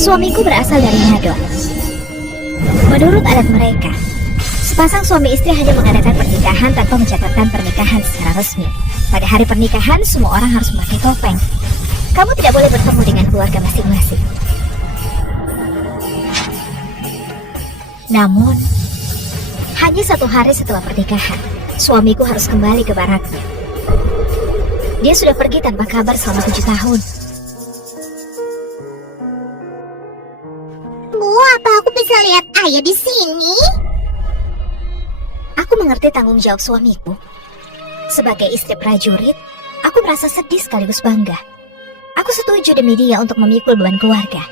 Suamiku berasal dari Nador. Menurut adat mereka, sepasang suami istri hanya mengadakan pernikahan tanpa mencatatkan pernikahan secara resmi. Pada hari pernikahan, semua orang harus memakai topeng. Kamu tidak boleh bertemu dengan keluarga masing-masing. Namun, hanya 1 hari setelah pernikahan, suamiku harus kembali ke baraknya. Dia sudah pergi tanpa kabar selama 7 tahun. Bu, apa aku bisa lihat ayah di sini? Aku mengerti tanggung jawab suamiku. Sebagai istri prajurit, aku merasa sedih sekaligus bangga. Aku setuju demi dia untuk memikul beban keluarga.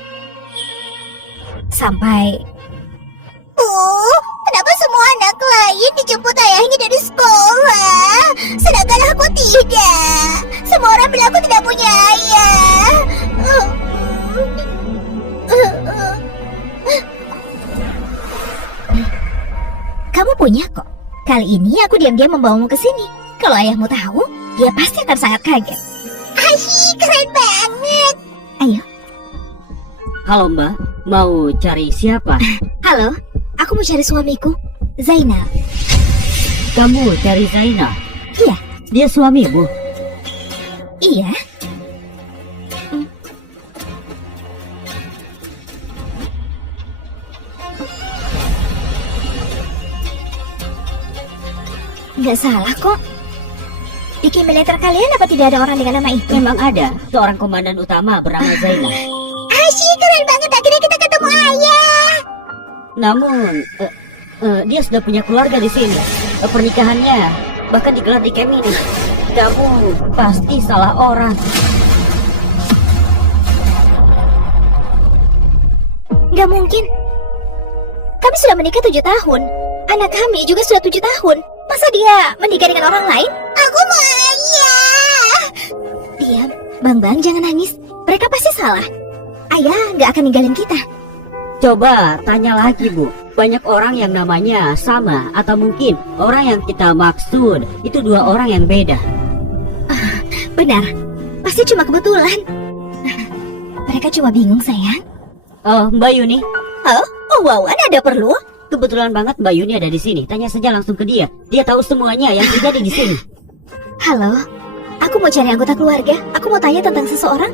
Sampai... Bu, kenapa semua anak lain dijemput ayahnya dari sekolah, sedangkan aku tidak? Semua orang bilang aku tidak punya ayah. Kamu punya kok. Kali ini aku diam-diam membawamu ke sini. Kalau ayahmu tahu, dia pasti akan sangat kaget. Asyik, keren banget. Ayo. Halo Mbak, mau cari siapa? Halo, aku mau cari suamiku, Zainal. Kamu cari Zainal? Iya. Dia suamimu? Iya. Nggak salah kok. Di kim militer kalian apa tidak ada orang dengan nama itu? Memang ada seorang komandan utama bernama Zainal. Asyik, keren banget. Akhirnya kita ketemu ayah. Namun, dia sudah punya keluarga di sini. Pernikahannya bahkan digelar di camp ini. Kamu pasti salah orang. Nggak mungkin. Kami sudah menikah 7 tahun. Anak kami juga sudah 7 tahun. Masa dia menikah dengan orang lain? Aku mau ayah. Diam, Bang, jangan nangis. Mereka pasti salah. Ayah nggak akan ninggalin kita. Coba tanya lagi Bu. Banyak orang yang namanya sama. Atau mungkin orang yang kita maksud itu 2 orang yang beda. Benar, pasti cuma kebetulan. Mereka cuma bingung sayang. Oh, Mbak Yuni. Oh wow, ada perlu? Kebetulan banget Mbak Yuni ada di sini. Tanya saja langsung ke dia. Dia tahu semuanya yang terjadi di sini. Halo, aku mau cari anggota keluarga. Aku mau tanya tentang seseorang.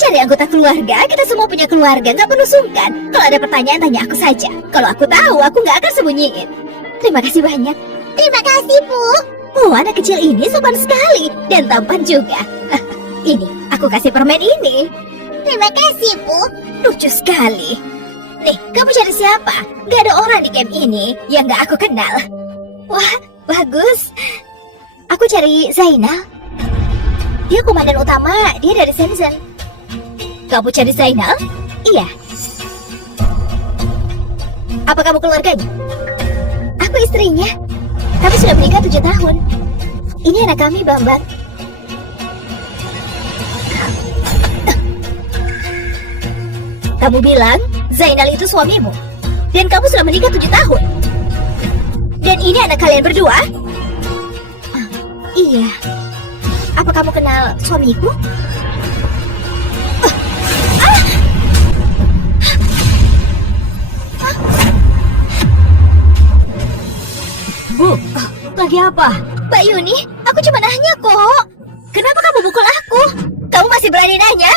Cari anggota keluarga? Kita semua punya keluarga, nggak perlu sungkan. Kalau ada pertanyaan, tanya aku saja. Kalau aku tahu, aku nggak akan sembunyiin. Terima kasih banyak. Terima kasih, Bu. Oh, anak kecil ini sopan sekali. Dan tampan juga. Ini, aku kasih permen ini. Terima kasih, Bu. Lucu sekali. Nih, kamu cari siapa? Gak ada orang di camp ini yang gak aku kenal. Wah, bagus. Aku cari Zainal. Dia komandan utama, dia dari Shenzhen. Kamu cari Zainal? Iya. Apa kamu keluarganya? Aku istrinya. Kami sudah menikah 7 tahun. Ini anak kami, Bambang. Kamu bilang Zainal itu suamimu, dan kamu sudah menikah 7 tahun. Dan ini anak kalian berdua? Iya. Apa kamu kenal suamiku? Bu, lagi apa? Mbak Yuni, aku cuma nanya kok. Kenapa kamu pukul aku? Kamu masih berani nanya?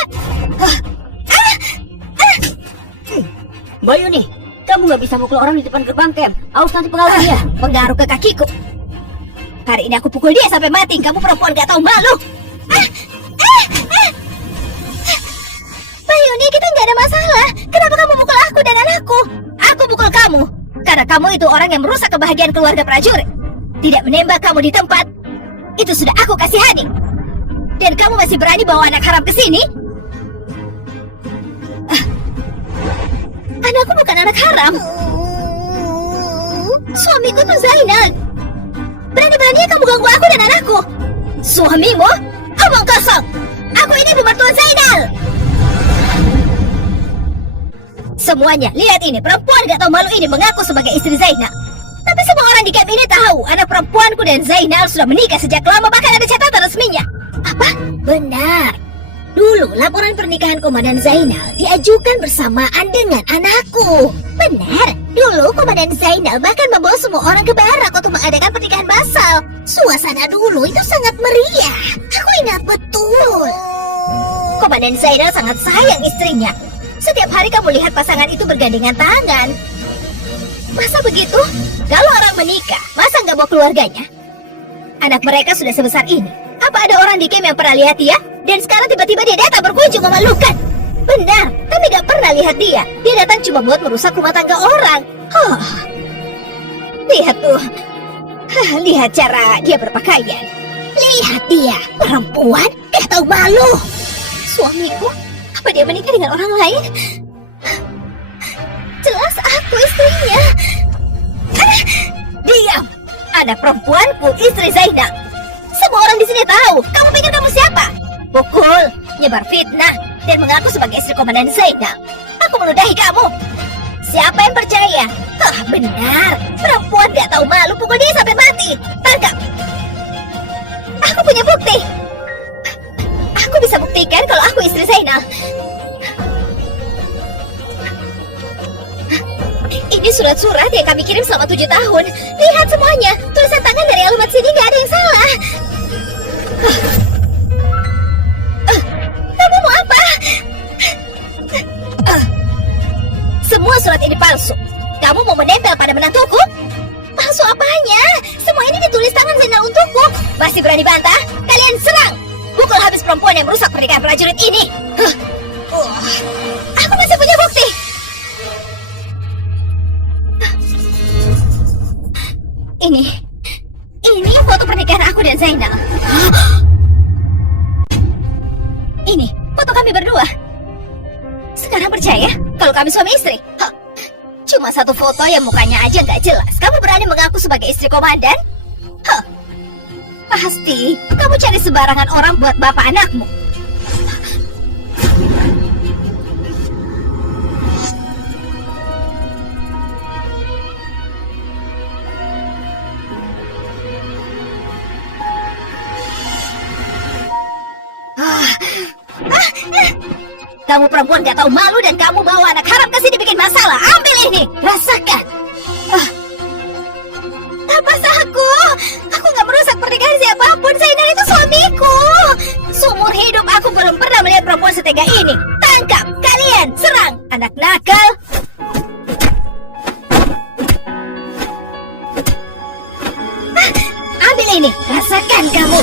Mbak Yuni, kamu nggak bisa mukul orang di depan gerbang camp. Awas nanti pengaruh dia. Pengaruh ke kakiku. Hari ini aku pukul dia sampai mati. Kamu perempuan gak tahu malu. Mbak Yuni, kita nggak ada masalah. Kenapa kamu pukul aku dan anakku? Aku pukul kamu karena kamu itu orang yang merusak kebahagiaan keluarga prajurit. Tidak menembak kamu di tempat. Itu sudah aku kasihani. Dan kamu masih berani bawa anak haram ke sini? Anakku bukan anak haram. Suamiku tuh Zainal. Berani-beraninya kamu ganggu aku dan anakku. Suamimu? Omong kosong. Aku ini ibu mertua Zainal. Semuanya, lihat ini. Perempuan gak tahu malu ini mengaku sebagai istri Zainal. Tapi semua orang di camp ini tahu anak perempuanku dan Zainal sudah menikah sejak lama, bahkan ada catatan resminya. Apa? Benar. Dulu laporan pernikahan Komandan Zainal diajukan bersamaan dengan anakku. Benar, dulu Komandan Zainal bahkan membawa semua orang ke barak untuk mengadakan pernikahan massal. Suasana dulu itu sangat meriah. Aku ingat betul. Komandan Zainal sangat sayang istrinya. Setiap hari kamu lihat pasangan itu bergandengan tangan. Masa begitu? Kalau orang menikah, masa nggak bawa keluarganya? Anak mereka sudah sebesar ini. Apa ada orang di camp yang pernah lihat dia? Dan sekarang tiba-tiba dia datang berkunjung memalukan. Benar, kami gak pernah lihat dia. Dia datang cuma buat merusak rumah tangga orang. Lihat tuh. Lihat cara dia berpakaian. Lihat dia, perempuan gak tahu malu. Suamiku, apa dia menikah dengan orang lain? Jelas aku istrinya. Diam, anak perempuanku istri Zainal. Semua orang di sini tahu. Kamu pikir kamu siapa? Pukul, nyebar fitnah, dan mengaku sebagai istri Komandan Zainal. Aku meludahi kamu. Siapa yang percaya? Benar, perempuan gak tahu malu pukul dia sampai mati. Tangkap. Aku punya bukti. Aku bisa buktikan kalau aku istri Zainal. Ini surat-surat yang kami kirim selama 7 tahun. Lihat semuanya. Tulisan tangan dari alamat sini gak ada yang salah. Kamu mau apa? Semua surat ini palsu. Kamu mau menempel pada menantuku? Palsu apanya? Semua ini ditulis tangan Zainal untukku. Masih berani bantah? Kalian serang! Pukul habis perempuan yang merusak pernikahan prajurit ini. Aku masih punya bukti. Ini foto pernikahan aku dan Zainal. Ini foto kami berdua. Sekarang percaya kalau kami suami istri? Cuma satu foto yang mukanya aja nggak jelas. Kamu berani mengaku sebagai istri komandan? Pasti kamu cari sembarangan orang buat bapak anakmu. Kamu perempuan gak tahu malu dan kamu bawa anak haram ke sini bikin masalah. Ambil ini, rasakan. Apa aku? Aku gak merusak pernikahan siapapun. Zainal itu suamiku. Seumur hidup aku belum pernah melihat perempuan setega ini. Tangkap, kalian, serang. Anak nakal. Ambil ini, rasakan kamu.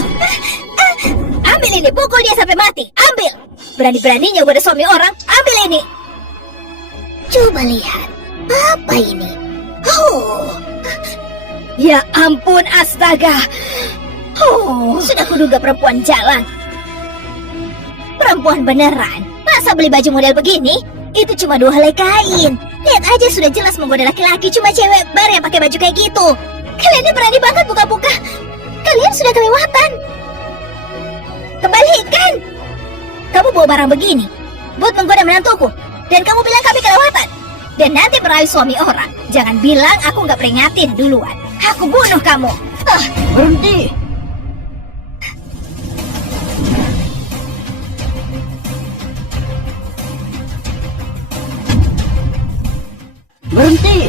Ambil ini, pukul dia sampai mati. Ambil. Berani-beraninya pada suami orang. Ambil ini. Coba lihat. Apa ini? Ya ampun, astaga. Sudah kuduga perempuan jalan. Perempuan beneran. Masa beli baju model begini? Itu cuma 2 helai kain. Lihat aja sudah jelas menggoda laki-laki. Cuma cewek bar yang pakai baju kayak gitu. Kalian ini berani banget buka-buka. Kalian sudah kelewatan. Kembalikan. Kamu bawa barang begini buat menggoda menantuku, dan kamu bilang kami kelewatan. Dan nanti merayu suami orang. Jangan bilang aku nggak peringatin duluan. Aku bunuh kamu. Berhenti. Berhenti.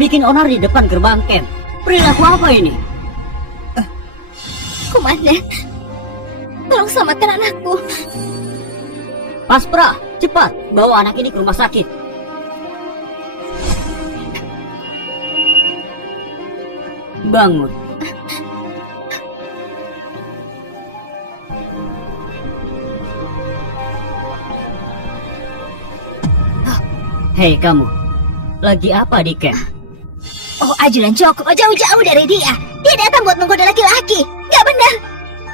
Bikin onar di depan gerbang camp. Perilaku apa ini? Komandan, tolong selamatkan anakku. Paspra, cepat bawa anak ini ke rumah sakit. Bangun. Hei kamu, lagi apa di camp? Ajudan Cokro jauh-jauh dari dia. Dia datang buat menggoda laki-laki. Gak benar.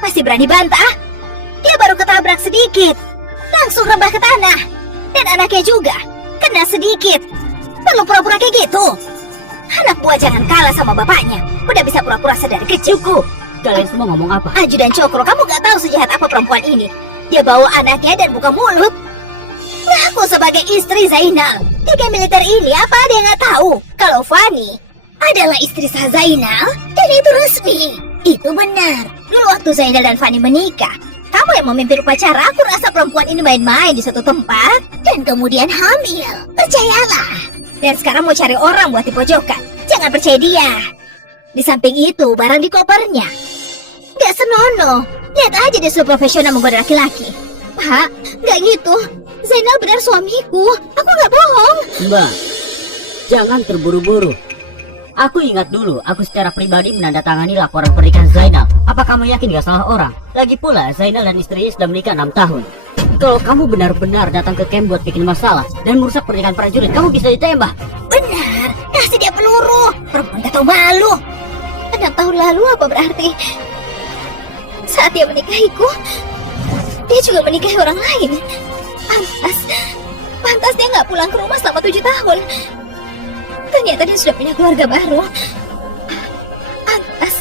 Masih berani bantah. Dia baru ketabrak sedikit, langsung rembah ke tanah. Dan anaknya juga kena sedikit. Perlu pura-pura kayak gitu? Anak buah jangan kalah sama bapaknya. Udah bisa pura-pura sadar kecilku. Kalian semua ngomong apa? Ajudan Cokro, kamu gak tahu sejahat apa perempuan ini. Dia bawa anaknya dan buka mulut. Ngaku sebagai istri Zainal. Di camp militer ini apa ada yang gak tahu kalau Fani adalah istri sah Zainal? Dan itu resmi. Itu benar. Dulu waktu Zainal dan Fanny menikah, kamu yang memimpin upacara. Aku rasa perempuan ini main-main di satu tempat Dan kemudian hamil. Percayalah. dan sekarang mau cari orang buat di pojokan. Jangan percaya dia. Di samping itu, barang di kopernya. Gak senonoh. Lihat aja dia sudah profesional menggoda laki-laki. Pak, gak gitu. Zainal benar suamiku. Aku gak bohong. Mbak, jangan terburu-buru. Aku ingat dulu, aku secara pribadi menandatangani laporan pernikahan Zainal. Apa kamu yakin gak salah orang? Lagi pula, Zainal dan istrinya sudah menikah 6 tahun. Kalau kamu benar-benar datang ke camp buat bikin masalah dan merusak pernikahan prajurit, kamu bisa ditembak. Benar, kasih dia peluru. Perempuan gak tahu malu. 6 tahun lalu apa berarti? Saat dia menikahiku, dia juga menikahi orang lain. Pantas dia gak pulang ke rumah selama 7 tahun. Ternyata dia sudah punya keluarga baru. Pantas.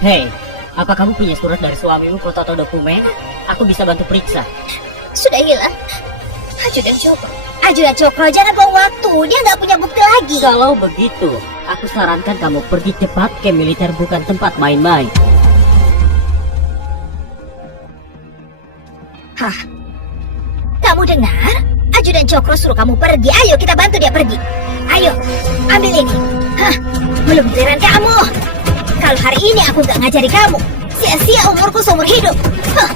Hei, apa kamu punya surat dari suamimu, foto atau dokumen? Aku bisa bantu periksa. Sudah hilang. Ajudan Cokro. Ajudan Cokro, jangan buang waktu. Dia nggak punya bukti lagi. Kalau begitu, aku sarankan kamu pergi cepat ke militer, bukan tempat main-main. Hah? Kamu dengar? Ajudan Cokro suruh kamu pergi. Ayo kita bantu dia pergi. Ayo, ambil ini. Hah? Belum giliran kamu. Kalau hari ini aku nggak ngajari kamu, sia-sia umurku seumur hidup. Hah?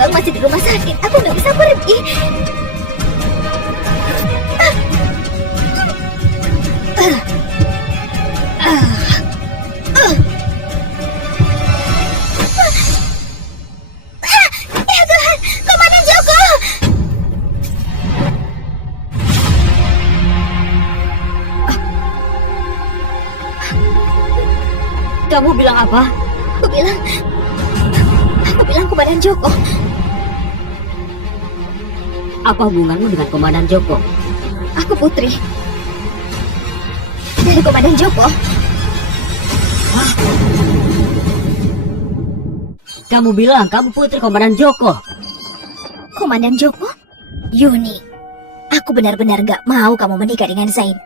Bang masih di rumah sakit. Aku nggak bisa pergi. Ya Tuhan, Komandan Joko. Kamu bilang apa? Aku bilang Komandan Joko. Apa hubunganmu dengan Komandan Joko? Aku putri dari Komandan Joko. Kamu bilang kamu putri Komandan Joko. Komandan Joko? Yuni, aku benar-benar gak mau kamu menikah dengan Zain.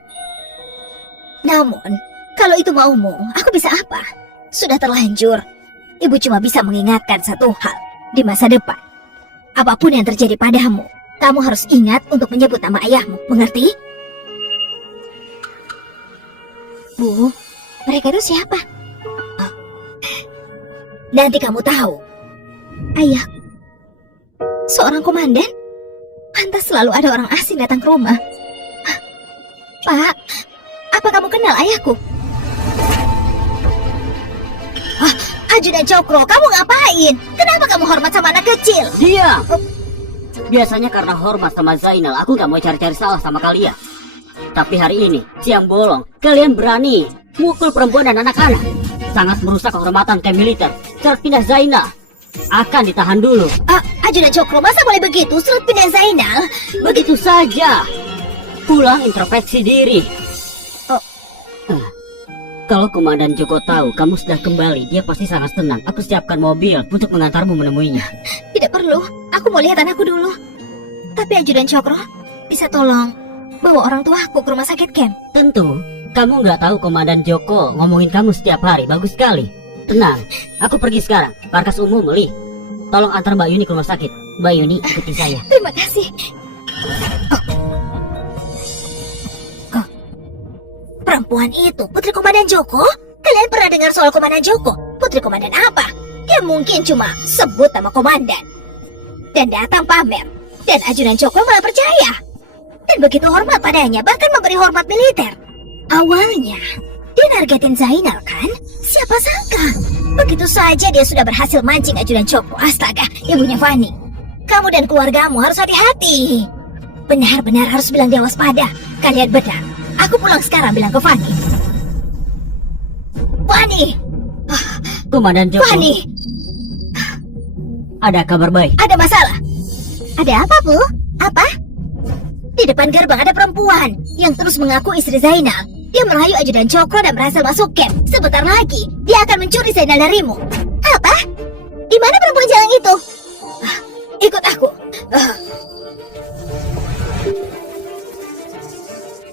Namun, kalau itu maumu, aku bisa apa? Sudah terlanjur. Ibu cuma bisa mengingatkan satu hal di masa depan. Apapun yang terjadi padamu, kamu harus ingat untuk menyebut nama ayahmu, mengerti? Bu, mereka itu siapa? Oh. Nanti kamu tahu. Ayah, seorang komandan? Pantas selalu ada orang asing datang ke rumah. Pak, apa kamu kenal ayahku? Ajudan Cokro, kamu ngapain? Kenapa kamu hormat sama anak kecil? Diam! Biasanya karena hormat sama Zainal, aku gak mau cari-cari salah sama kalian. Tapi hari ini, siang bolong, kalian berani mukul perempuan dan anak-anak. Sangat merusak kehormatan camp militer. Surat pindah Zainal akan ditahan dulu. Ajudan Cokro, masa boleh begitu? Surat pindah Zainal? Begitu saja. Pulang introspeksi diri. Kalau Komandan Joko tahu kamu sudah kembali, dia pasti sangat senang. Aku siapkan mobil untuk mengantarmu menemuinya. Tidak perlu, aku mau lihat anakku dulu. Tapi Ajudan Cokro, bisa tolong bawa orang tuaku ke rumah sakit camp? Tentu, kamu nggak tahu Komandan Joko ngomongin kamu setiap hari. Bagus sekali. Tenang, aku pergi sekarang. Markas umum, Li. Tolong antar Mbak Yuni ke rumah sakit. Mbak Yuni, ikuti saya. Terima kasih. Perempuan itu Putri Komandan Joko? Kalian pernah dengar soal Komandan Joko? Putri Komandan apa? Dia mungkin cuma sebut nama komandan dan datang pamer. Dan Ajudan Joko malah percaya. Dan begitu hormat padanya, bahkan memberi hormat militer. Awalnya, dia nargetin Zainal kan? Siapa sangka? Begitu saja dia sudah berhasil mancing Ajudan Joko. Astaga, ibunya Fanny. Kamu dan keluargamu harus hati-hati. Benar-benar harus bilang dia waspada. Kalian benar. Aku pulang sekarang bilang ke Fanny. Fanny! Komandan Joko, Fanny! ada kabar baik. Ada masalah. Ada apa, Bu? Apa? Di depan gerbang ada perempuan yang terus mengaku istri Zainal. Dia merayu Ajudan Cokro dan berhasil masuk camp. Sebentar lagi, dia akan mencuri Zainal darimu. Apa? Di mana perempuan jalan itu? Ikut aku.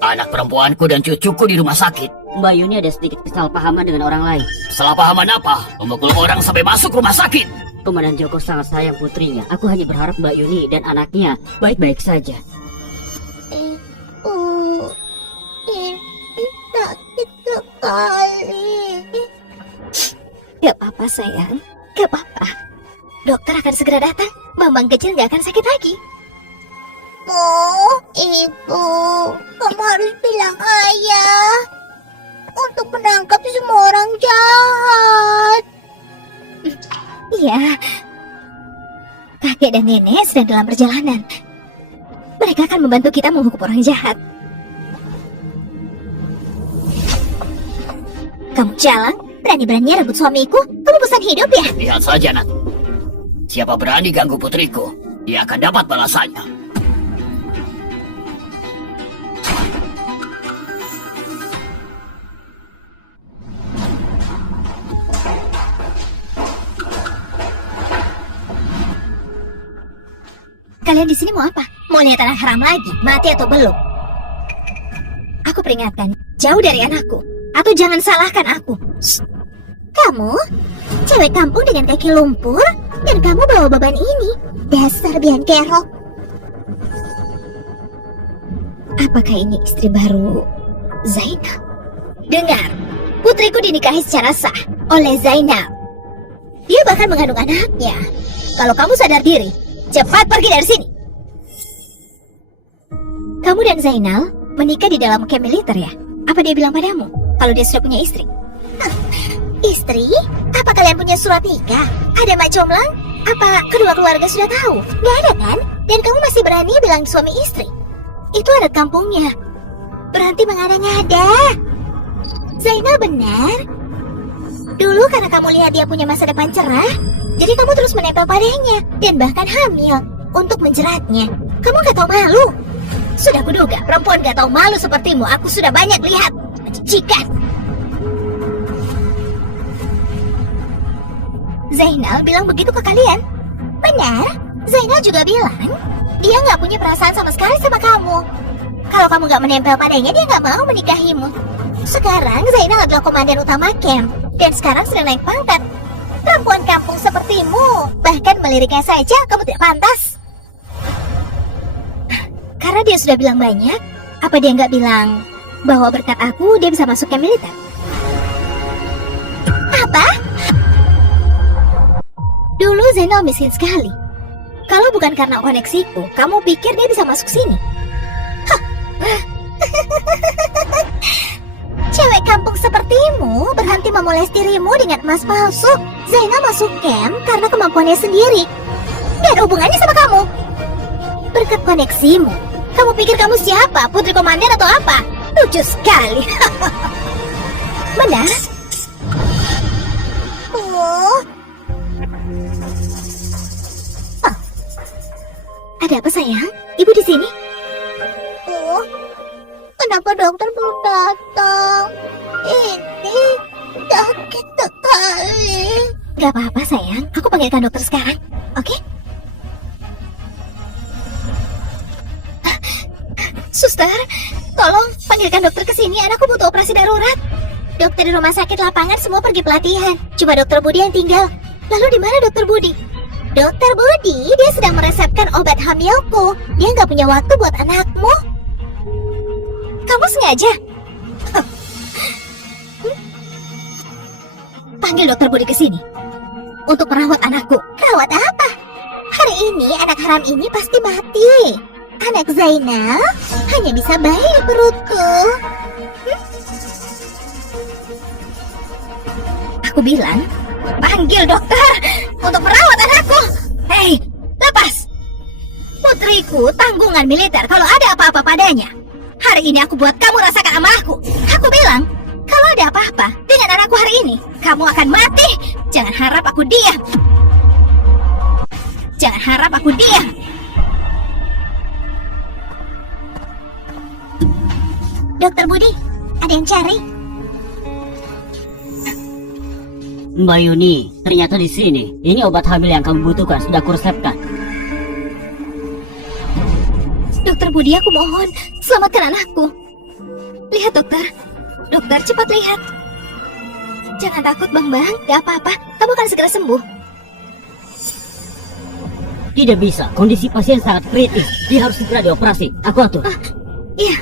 Anak perempuanku dan cucuku di rumah sakit. Mbak Yuni ada sedikit kesalahpahaman dengan orang lain. Kesalahpahaman apa? Memukul orang sampai masuk rumah sakit. Komandan Joko sangat sayang putrinya. Aku hanya berharap Mbak Yuni dan anaknya baik-baik saja. Ibu, ini sakit sekali. Gak apa-apa sayang, gak apa-apa. Dokter akan segera datang. Bambang kecil gak akan sakit lagi. Ibu, kamu harus bilang ayah untuk menangkap semua orang jahat. Iya, kakek dan nenek sedang dalam perjalanan. Mereka akan membantu kita menghukum orang jahat. Kamu jalan, berani-beraninya rebut suamiku. Kamu bosan hidup ya? Lihat saja, Nat. Siapa berani ganggu putriku, dia akan dapat balasannya. Kalian di sini mau apa? Mau lihat anak haram lagi, mati atau belum? Aku peringatkan, jauh dari anakku, atau jangan salahkan aku. Shh. Kamu, cewek kampung dengan kaki lumpur, dan kamu bawa beban ini. Dasar biang kerok. Apakah ini istri baru Zainal? Dengar, putriku dinikahi secara sah oleh Zainal. Dia bahkan mengandung anaknya. Kalau kamu sadar diri, cepat pergi dari sini. Kamu dan Zainal menikah di dalam camp militer ya? Apa dia bilang padamu kalau dia sudah punya istri? Istri? Apa kalian punya surat nikah? Ada mak comblang? Apa kedua keluarga sudah tahu? Gak ada kan? Dan kamu masih berani bilang suami istri? Itu adat kampungnya. Berhenti mengada-ngada. Zainal benar. Dulu karena kamu lihat dia punya masa depan cerah, jadi kamu terus menempel padanya dan bahkan hamil untuk menjeratnya. Kamu gak tahu malu. Sudah kuduga, perempuan gak tahu malu sepertimu. Aku sudah banyak lihat. Menjijikan. Zainal bilang begitu ke kalian? Benar. Zainal juga bilang dia gak punya perasaan sama sekali sama kamu. Kalau kamu gak menempel padanya, dia gak mau menikahimu. Sekarang Zainal adalah komandan utama camp dan sekarang sedang naik pangkat. Perempuan kampung sepertimu, bahkan meliriknya saja kamu tidak pantas. Karena dia sudah bilang banyak, apa dia nggak bilang bahwa berkat aku dia bisa masuk camp militer? Apa? Dulu Zainal miskin sekali. Kalau bukan karena koneksiku, kamu pikir dia bisa masuk sini? Cewek kampung sepertimu berhenti memoles dirimu dengan emas palsu. Zainal masuk camp karena kemampuannya sendiri. Gak ada hubungannya sama kamu. Berkat koneksimu. Kamu pikir kamu siapa? Putri komandan atau apa? Lucu sekali. Benar? Ada apa sayang? Ibu di sini? Kenapa dokter belum datang? Ini sakit sekali. Gak apa-apa sayang, aku panggilkan dokter sekarang. Oke? Suster, tolong panggilkan dokter ke sini. Anakku butuh operasi darurat. Dokter di rumah sakit lapangan semua pergi pelatihan. Cuma dokter Budi yang tinggal. Lalu di mana dokter Budi? Dokter Budi, dia sedang meresepkan obat hamilku. Dia nggak punya waktu buat anakmu. Kamu sengaja? Panggil dokter Budi ke sini untuk merawat anakku. Rawat apa? Hari ini anak haram ini pasti mati. Anak Zainal hanya bisa bayi di perutku. Aku bilang, panggil dokter untuk merawat anakku. Hei, lepas. Putriku tanggungan militer kalau ada apa-apa padanya. Hari ini aku buat kamu rasakan amarahku. Aku bilang, kalau ada apa-apa dengan anakku hari ini, kamu akan mati. Jangan harap aku diam. Jangan harap aku diam. Dokter Budi, ada yang cari. Mbak Yuni, ternyata di sini. Ini obat hamil yang kamu butuhkan, sudah kuresepkan. Dokter Budi, aku mohon, selamatkan anakku. Lihat, dokter. Dokter, cepat lihat. Jangan takut, Bang. Gak apa-apa. Kamu akan segera sembuh. Tidak bisa, kondisi pasien sangat kritis. Dia harus segera dioperasi. Aku atur. Iya.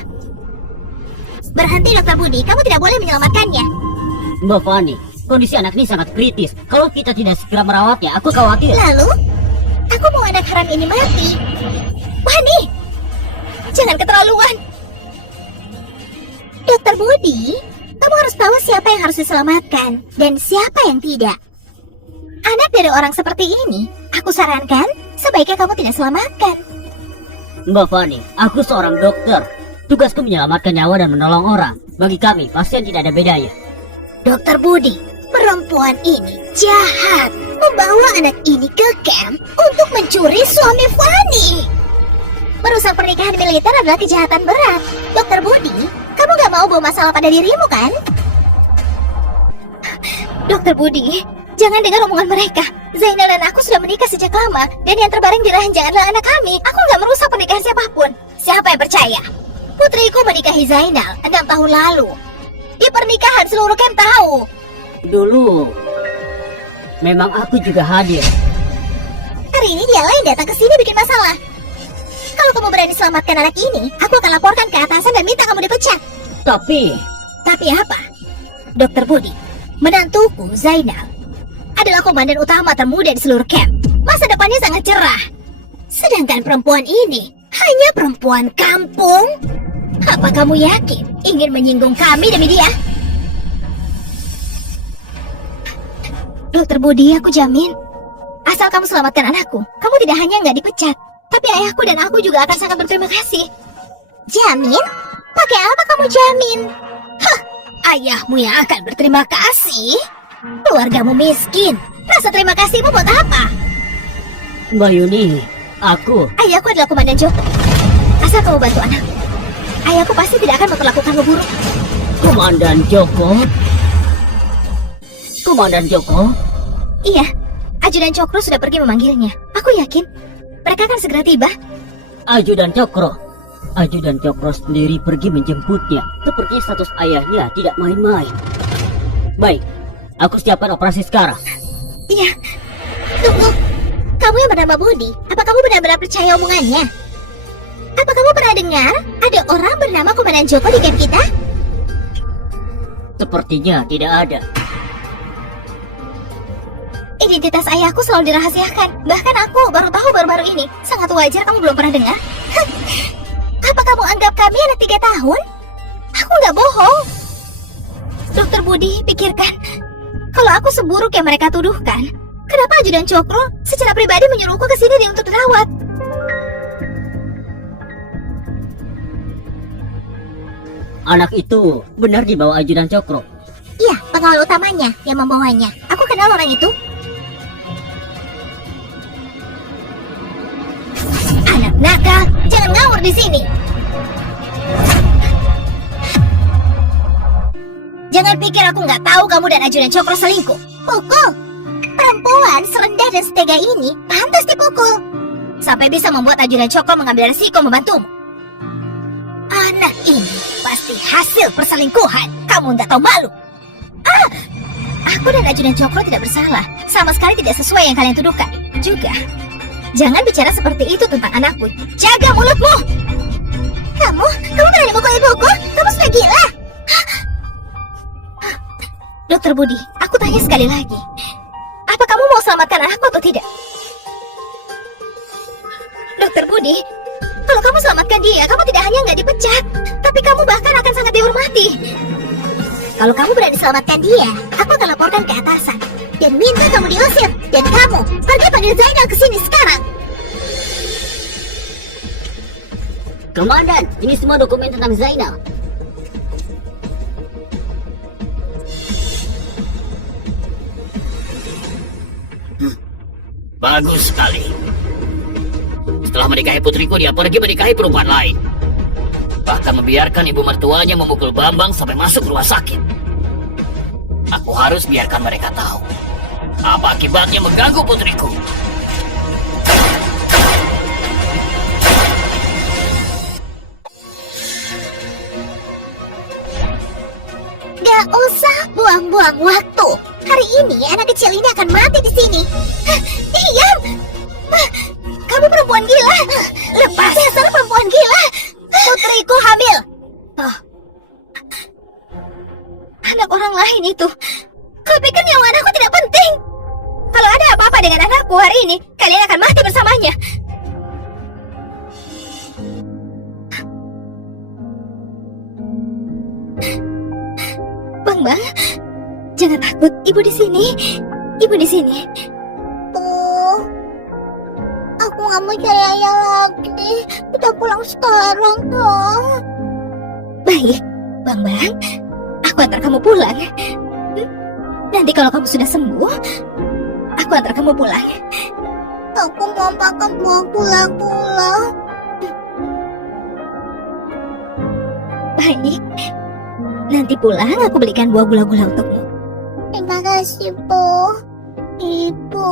Berhenti, Dokter Budi. Kamu tidak boleh menyelamatkannya. Mbak Fani, kondisi anak ini sangat kritis. Kalau kita tidak segera merawatnya, aku khawatir. Lalu, aku mau anak haram ini mati. Wani, jangan keterlaluan. Dokter Budi, kamu harus tahu siapa yang harus diselamatkan dan siapa yang tidak. Anak dari orang seperti ini, aku sarankan sebaiknya kamu tidak selamatkan. Mbak Fani, aku seorang dokter. Tugasku menyelamatkan nyawa dan menolong orang. Bagi kami, pasien tidak ada bedanya. Dokter Budi, perempuan ini jahat, membawa anak ini ke camp untuk mencuri suami Fani. Merusak pernikahan militer adalah kejahatan berat. Dokter Budi, kamu gak mau bawa masalah pada dirimu kan? Dokter Budi, jangan dengar omongan mereka. Zainal dan aku sudah menikah sejak lama, dan yang terbaring di ranjang adalah anak kami. Aku nggak merusak pernikahan siapapun. Siapa yang percaya? Putriku menikahi Zainal 6 tahun lalu. Di pernikahan seluruh camp tahu. Dulu, memang aku juga hadir. Hari ini dia lain datang ke sini bikin masalah. Kalau kamu berani selamatkan anak ini, aku akan laporkan ke atasan dan minta kamu dipecat. Tapi apa? Dokter Budi, menantuku Zainal adalah komandan utama termuda di seluruh camp. Masa depannya sangat cerah. Sedangkan perempuan ini hanya perempuan kampung. Apa kamu yakin ingin menyinggung kami demi dia? Dokter Budi, aku jamin, asal kamu selamatkan anakku, kamu tidak hanya nggak dipecat, tapi ayahku dan aku juga akan sangat berterima kasih. Jamin? Pakai apa kamu jamin? Hah, ayahmu yang akan berterima kasih? Keluargamu miskin. Rasa terima kasihmu buat apa? Mbak Yuni, aku Ayahku adalah komandan Joko. Asal kamu bantu anakku, ayahku pasti tidak akan memperlakukanmu buruk. Komandan Joko. Komandan Joko? Iya, Ajudan Cokro sudah pergi memanggilnya. Aku yakin mereka akan segera tiba. Ajudan Cokro. Ajudan Cokro sendiri pergi menjemputnya. Sepertinya status ayahnya tidak main-main. Baik, aku siapkan operasi sekarang. Iya. Tunggu, kamu yang bernama Budi, apa kamu benar-benar percaya omongannya? Apa kamu pernah dengar ada orang bernama Komandan Joko di camp kita? Sepertinya tidak ada. Identitas ayahku selalu dirahasiakan. Bahkan aku baru tahu baru-baru ini. Sangat wajar kamu belum pernah dengar. Apa kamu anggap kami anak 3 tahun? Aku nggak bohong. Dokter Budi, pikirkan. Kalau aku seburuk yang mereka tuduhkan, kenapa Ajudan Cokro secara pribadi menyuruhku ke sini untuk dirawat? Anak itu benar dibawa Ajudan Cokro. Iya, pengawal utamanya yang membawanya. Aku kenal orang itu. Anak nakal, jangan ngawur di sini. Jangan pikir aku nggak tahu kamu dan Ajudan Cokro selingkuh. Pukul. Perempuan serendah dan setega ini pantas dipukul. Sampai bisa membuat Ajudan Cokro mengambil resiko membantumu. Anak ini pasti hasil perselingkuhan. Kamu nggak tahu malu. Aku dan Ajudan Cokro tidak bersalah. Sama sekali tidak sesuai yang kalian tuduhkan. Juga, jangan bicara seperti itu tentang anakku. Jaga mulutmu. Kamu berani mukul ibuku? Kamu sudah gila. Dokter Budi, aku tanya sekali lagi. Apa kamu mau selamatkan anakku atau tidak? Dokter Budi, kalau kamu selamatkan dia, kamu tidak hanya nggak dipecat, tapi kamu bahkan akan sangat dihormati. Kalau kamu berani selamatkan dia, aku akan laporkan ke atasan dan minta kamu diusir. Dan kamu pergi panggil Zainal ke sini sekarang. Komandan, ini semua dokumen tentang Zainal. Bagus sekali. Setelah menikahi putriku, dia pergi menikahi perempuan lain. Bahkan membiarkan ibu mertuanya memukul Bambang sampai masuk rumah sakit. Aku harus biarkan mereka tahu apa akibatnya mengganggu putriku. Tidak usah buang-buang waktu. Hari ini anak kecil ini akan mati di sini. Diam! Kamu perempuan gila. Lepas. Dasar perempuan gila. Putriku hamil. Oh. Anak orang lain itu. Kau pikir nyawa anakku tidak penting? Kalau ada apa-apa dengan anakku hari ini, kalian akan mati bersamanya. Bang, jangan takut. Ibu di sini. Ibu di sini. Oh, aku nggak mau cari ayah lagi. Kita pulang sekarang dong. Baik, Bang, aku antar kamu pulang. Nanti kalau kamu sudah sembuh, aku antar kamu pulang. Aku mau makan buah pulang-pulang. Baik, nanti pulang aku belikan buah gula-gula untukmu. Terima kasih, Bu. Ibu,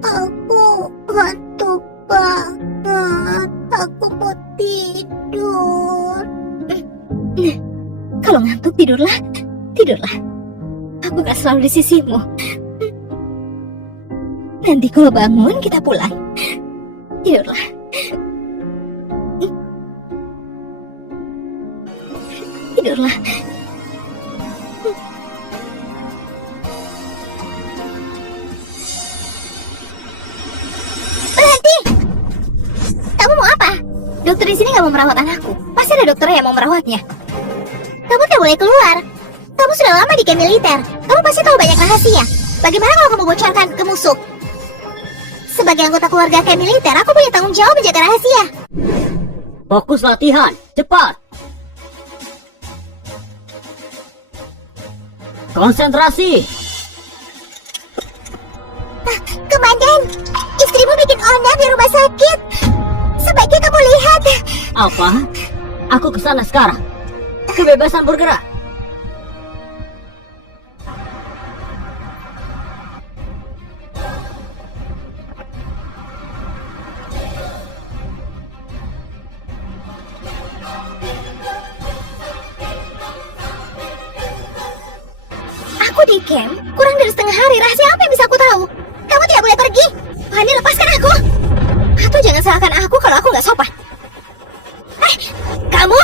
aku ngantuk banget. Aku mau tidur. Kalau ngantuk tidurlah, tidurlah. Aku akan selalu di sisimu. Nanti kalau bangun kita pulang. Tidurlah. Tidurlah. Berhenti! Kamu mau apa? Dokter di sini nggak mau merawat anakku. Pasti ada dokter yang mau merawatnya. Kamu tidak boleh keluar. Kamu sudah lama di camp militer. Kamu pasti tahu banyak rahasia. Bagaimana kalau kamu bocorkan ke musuh? Sebagai anggota keluarga camp militer, aku punya tanggung jawab menjaga rahasia. Fokus latihan, cepat. Konsentrasi. Komandan, istrimu bikin onar di rumah sakit. Sebaiknya kamu lihat. Apa? Aku kesana sekarang. Kebebasan bergerak. Aku di camp kurang dari setengah hari. Rahasia apa yang bisa aku tahu? Kamu tidak boleh pergi. Fanny, lepaskan aku. Atau jangan salahkan aku kalau aku nggak sopan. Kamu.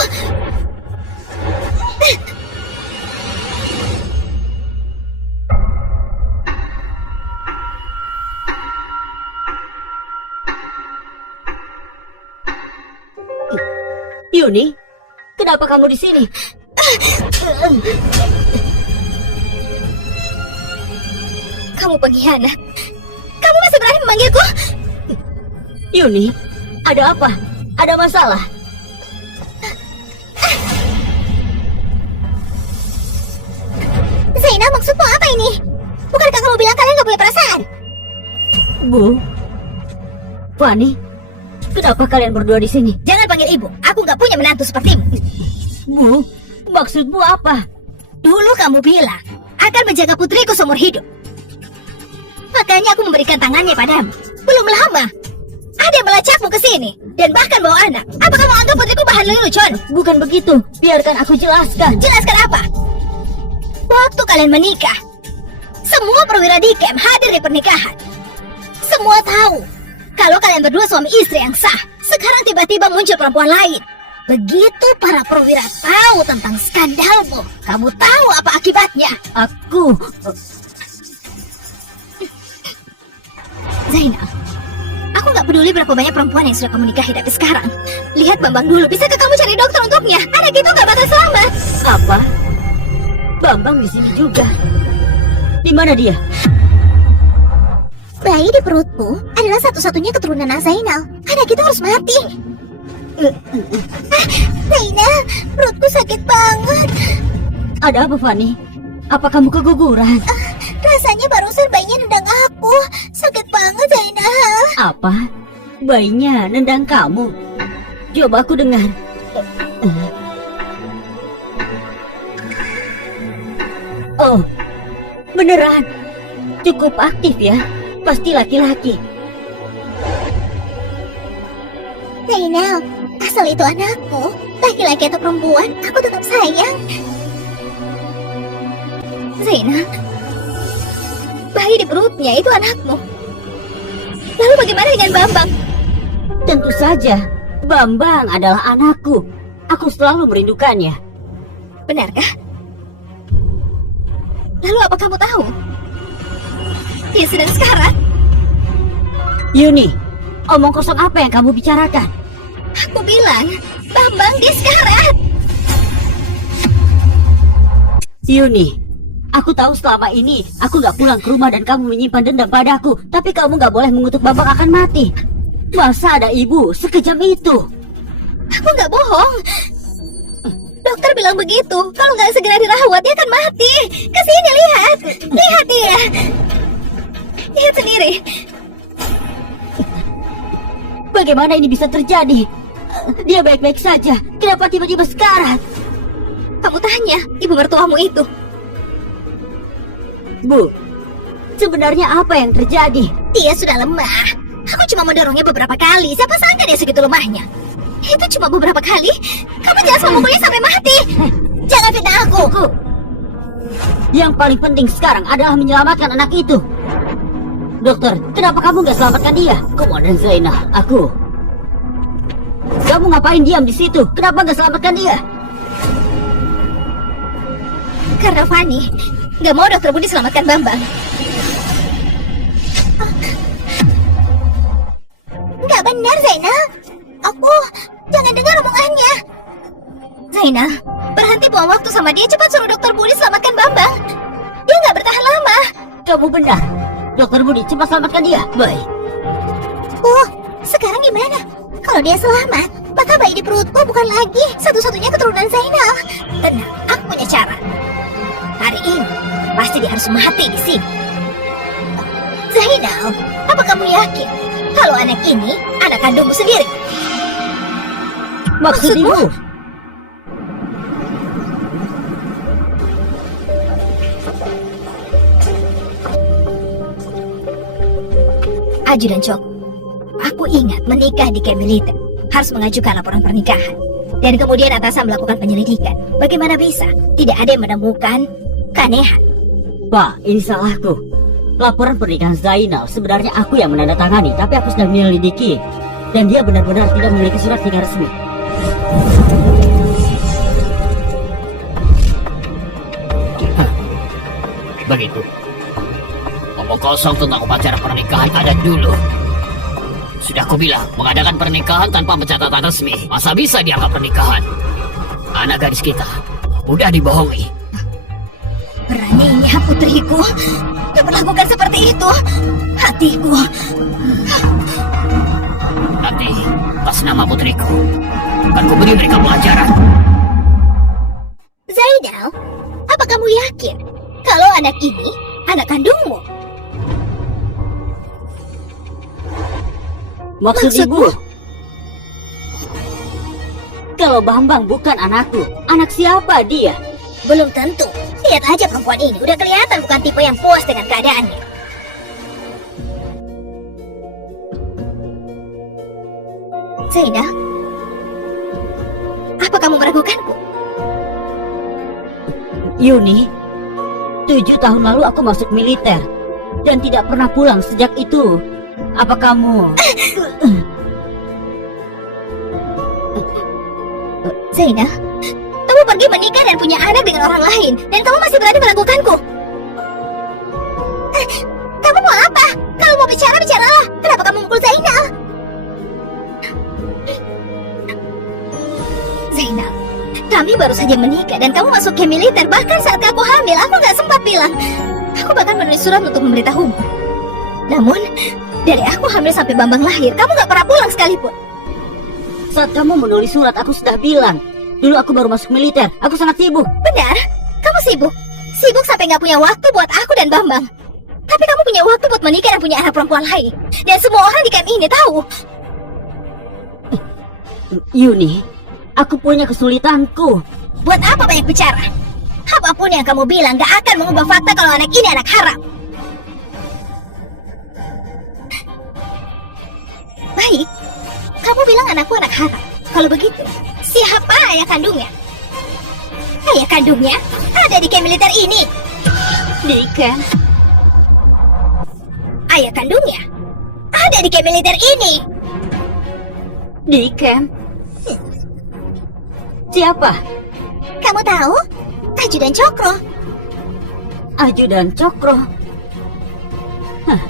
Yuni, kenapa kamu di sini? Kamu pengkhianat. Kamu masih berani memanggilku? Yuni, ada apa? Ada masalah? Zainal, maksudmu apa ini? Bukankah kamu bilang kalian gak punya perasaan? Bu, Fanny, kenapa kalian berdua di sini? Jangan panggil ibu. Aku nggak punya menantu sepertimu. Bu, maksudmu apa? Dulu kamu bilang akan menjaga putriku seumur hidup. Makanya aku memberikan tangannya padamu. Belum lama, ada yang melacakmu ke sini dan bahkan bawa anak. Apa kamu anggap putriku bahan lelucon? Bukan begitu, biarkan aku jelaskan. Jelaskan apa? Waktu kalian menikah, semua perwira di camp hadir di pernikahan. Semua tahu kalau kalian berdua suami istri yang sah. Sekarang tiba-tiba muncul perempuan lain. Begitu para perwira tahu tentang skandalmu, kamu tahu apa akibatnya? Aku... Zainal, aku nggak peduli berapa banyak perempuan yang sudah kamu nikahi, tapi sekarang lihat Bambang dulu. Bisakah kamu cari dokter untuknya? Anak itu nggak bakal selamat. Apa? Bambang di sini juga. Di mana dia? Bayi di perutku adalah satu-satunya keturunan Zainal. Anak itu harus mati. Zainal, perutku sakit banget. Ada apa, Fanny? Apa kamu keguguran? Rasanya barusan bayinya nendang aku. Sakit banget, Zainal. Apa? Bayinya nendang kamu? Coba aku dengar. Oh, beneran. Cukup aktif ya. Pasti laki-laki. Zainal, asal itu anakku, laki-laki atau perempuan, aku tetap sayang. Zainal, bayi di perutnya itu anakmu. Lalu bagaimana dengan Bambang? Tentu saja, Bambang adalah anakku. Aku selalu merindukannya. Benarkah? Lalu apa kamu tahu? Dia sedang sekarat. Yuni, omong kosong apa yang kamu bicarakan? Aku bilang, Bambang dia sekarat. Yuni, aku tahu selama ini aku gak pulang ke rumah dan kamu menyimpan dendam padaku. Tapi kamu gak boleh mengutuk Bambang akan mati. Masa ada ibu sekejam itu? Aku nggak bohong. Dokter bilang begitu. Kalau nggak segera dirawat, dia akan mati. Kesini, lihat. Lihat dia. Lihat sendiri. Bagaimana ini bisa terjadi? Dia baik-baik saja. Kenapa tiba-tiba sekarat? Kamu tanya ibu mertuamu itu. Bu, sebenarnya apa yang terjadi? Dia sudah lemah. Aku cuma mendorongnya beberapa kali. Siapa sangka dia segitu lemahnya? Itu cuma beberapa kali. Kamu jelas memukulnya sampai mati. Jangan fitnah aku. Yang paling penting sekarang adalah menyelamatkan anak itu. Dokter, kenapa kamu gak selamatkan dia? Komandan Zainal, aku. Kamu ngapain diam di situ? Kenapa gak selamatkan dia? Karena Fani nggak mau dokter Budi selamatkan Bambang. Nggak benar, Zainal. Jangan dengar omongannya. Zainal, berhenti buang waktu sama dia. Cepat suruh dokter Budi selamatkan Bambang. Dia nggak bertahan lama. Kamu benar. Dokter Budi, cepat selamatkan dia. Baik. Sekarang gimana? Kalau dia selamat, maka bayi di perutku bukan lagi satu-satunya keturunan Zainal. Tenang, aku punya cara. Hari ini pasti dia harus mati di sini. Zainal, apa kamu yakin kalau anak ini anak kandungmu sendiri? Maksudmu? Ajudan Cok, aku ingat menikah di camp militer harus mengajukan laporan pernikahan. Dan kemudian atasan melakukan penyelidikan. Bagaimana bisa tidak ada yang menemukan keanehan? Pak, ini salahku. Laporan pernikahan Zainal sebenarnya aku yang menandatangani, tapi aku sedang menyelidiki. Dan dia benar-benar tidak memiliki surat nikah resmi. Begitu. Ngomong kosong tentang upacara pernikahan ada dulu. Sudah aku bilang, mengadakan pernikahan tanpa pencatatan resmi. Masa bisa dianggap pernikahan? Anak gadis kita mudah dibohongi. Beraninya putriku diperlakukan seperti itu. Hatiku. Nanti, atas nama putriku, akan kuberi mereka pelajaran. Zainal, apa kamu yakin kalau anak ini anak kandungmu? Maksud ibu? Kalau Bambang bukan anakku, anak siapa dia? Belum tentu. Lihat aja perempuan ini, udah kelihatan bukan tipe yang puas dengan keadaannya. Zainal, apa kamu meragukanku? Yuni, 7 tahun lalu aku masuk militer dan tidak pernah pulang sejak itu. Apa kamu... Zainal, kamu pergi menikah dan punya anak dengan orang lain, dan kamu masih berani melakukanku. Kamu mau apa? Kalau mau bicara, bicaralah. Kenapa kamu mukul Zainal? Zainal, kami baru saja menikah dan kamu masuk ke militer. Bahkan saat aku hamil, aku gak sempat bilang. Aku bahkan menulis surat untuk memberitahumu. Namun, dari aku hamil sampai Bambang lahir, kamu gak pernah pulang sekalipun. Saat kamu menulis surat, aku sudah bilang. Dulu aku baru masuk militer, aku sangat sibuk. Benar, kamu sibuk. Sibuk sampai gak punya waktu buat aku dan Bambang. Tapi kamu punya waktu buat menikah dan punya anak perempuan lain. Dan semua orang di camp ini tahu. Yuni, aku punya kesulitanku. Buat apa banyak bicara? Apapun yang kamu bilang gak akan mengubah fakta kalau anak ini anak haram. Baik, kamu bilang anakku anak haram. Kalau begitu, siapa ayah kandungnya? Ayah kandungnya ada di camp militer ini. Di camp? Ayah kandungnya ada di camp militer ini. Di camp? Siapa? Kamu tahu? Ajudan Cokro. Ajudan Cokro? Hah,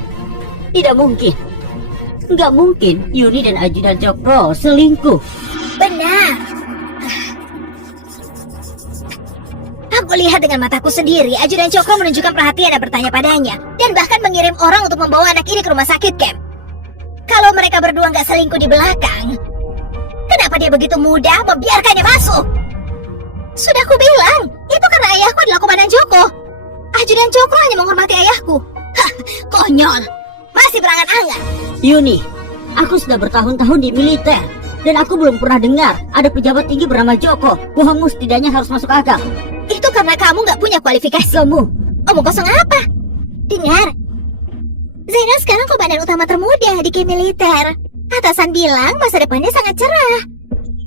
tidak mungkin. Nggak mungkin Yuni dan Ajudan Cokro selingkuh. Benar. Aku lihat dengan mataku sendiri, Ajudan Cokro menunjukkan perhatian dan bertanya padanya, dan bahkan mengirim orang untuk membawa anak ini ke rumah sakit camp. Kalau mereka berdua nggak selingkuh di belakang, kenapa dia begitu mudah membiarkannya masuk? Sudah aku bilang, itu karena ayahku adalah Komandan Joko. Ajudan Cokro hanya menghormati ayahku. Hah, konyol. Masih berangan-angan. Yuni, aku sudah bertahun-tahun di militer, dan aku belum pernah dengar ada pejabat tinggi bernama Joko. Bohongmu setidaknya harus masuk akal. Itu karena kamu nggak punya kualifikasi. Kamu, Omong kosong apa? Dengar, Zainal sekarang komandan utama termuda di camp militer. Atasan bilang masa depannya sangat cerah.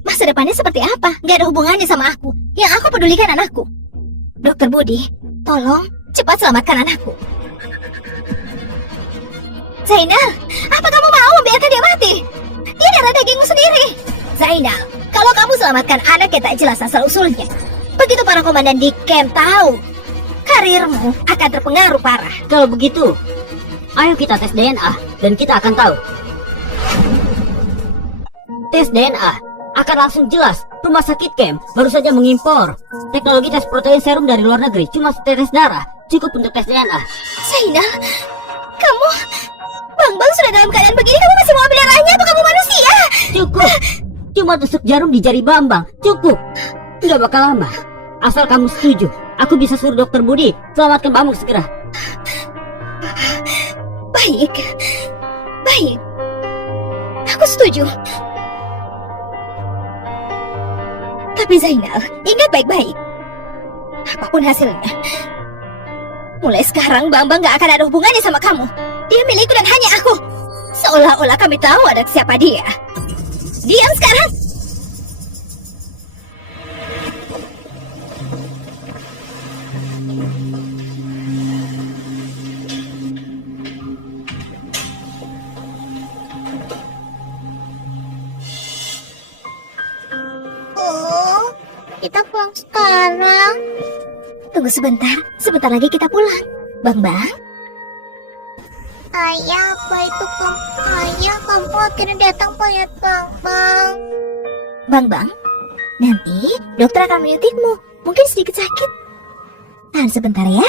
Masa depannya seperti apa? Gak ada hubungannya sama aku. Yang aku pedulikan anakku. Dokter Budi, tolong cepat selamatkan anakku. Zainal, apa kamu mau membiarkan dia mati? Dia darah dagingmu sendiri. Zainal, kalau kamu selamatkan anak yang tak jelas asal-usulnya, begitu para komandan di camp tahu, karirmu akan terpengaruh parah. kalau begitu, ayo kita tes DNA dan kita akan tahu. Tes DNA akan langsung jelas. Rumah sakit camp baru saja mengimpor teknologi tes protein serum dari luar negeri. Cuma setetes darah cukup untuk tes DNA. Zainal, kamu... Bang sudah dalam keadaan begini, kamu masih mau ambil darahnya? Apa kamu manusia? Cukup. Cuma tusuk jarum di jari Bambang. Cukup. Nggak bakal lama. Asal kamu setuju, aku bisa suruh dokter Budi selamatkan Bambang segera. Baik. Baik. Aku setuju. Tapi Zainal, ingat baik-baik. Apapun hasilnya, mulai sekarang Bambang gak akan ada hubungannya sama kamu. Dia milikku dan hanya aku. Seolah-olah kami tahu ada siapa dia. Diam sekarang. Oh, kita pulang sekarang. Tunggu sebentar, sebentar lagi kita pulang. Bambang? Ayah, apa itu kamu? Ayah, kamu akhirnya datang melihat Bambang. Bambang, nanti dokter akan menyuntikmu. Mungkin sedikit sakit. Tahan sebentar ya.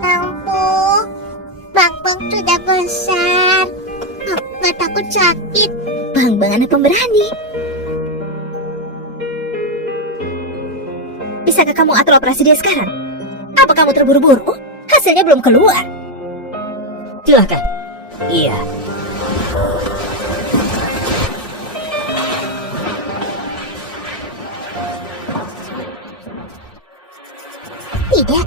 Ampuh, Bambang sudah besar. Aku gak takut sakit. Bambang anak pemberani. Bisakah kamu atur operasi dia sekarang? Apa kamu terburu-buru? Hasilnya belum keluar. Silahkan. Iya. Tidak,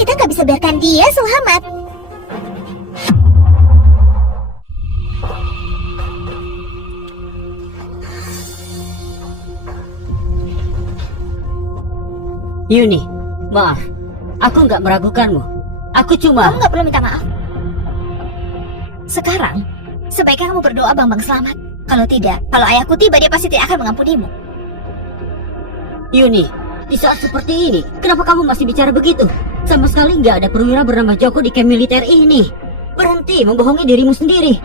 kita nggak bisa biarkan dia selamat. Yuni, maaf. Aku nggak meragukanmu. Aku cuma... Kamu nggak perlu minta maaf. Sekarang, sebaiknya kamu berdoa Bambang selamat. Kalau tidak, kalau ayahku tiba, dia pasti tidak akan mengampunimu. Yuni, di saat seperti ini, kenapa kamu masih bicara begitu? Sama sekali nggak ada perwira bernama Joko di camp militer ini. Berhenti membohongi dirimu sendiri.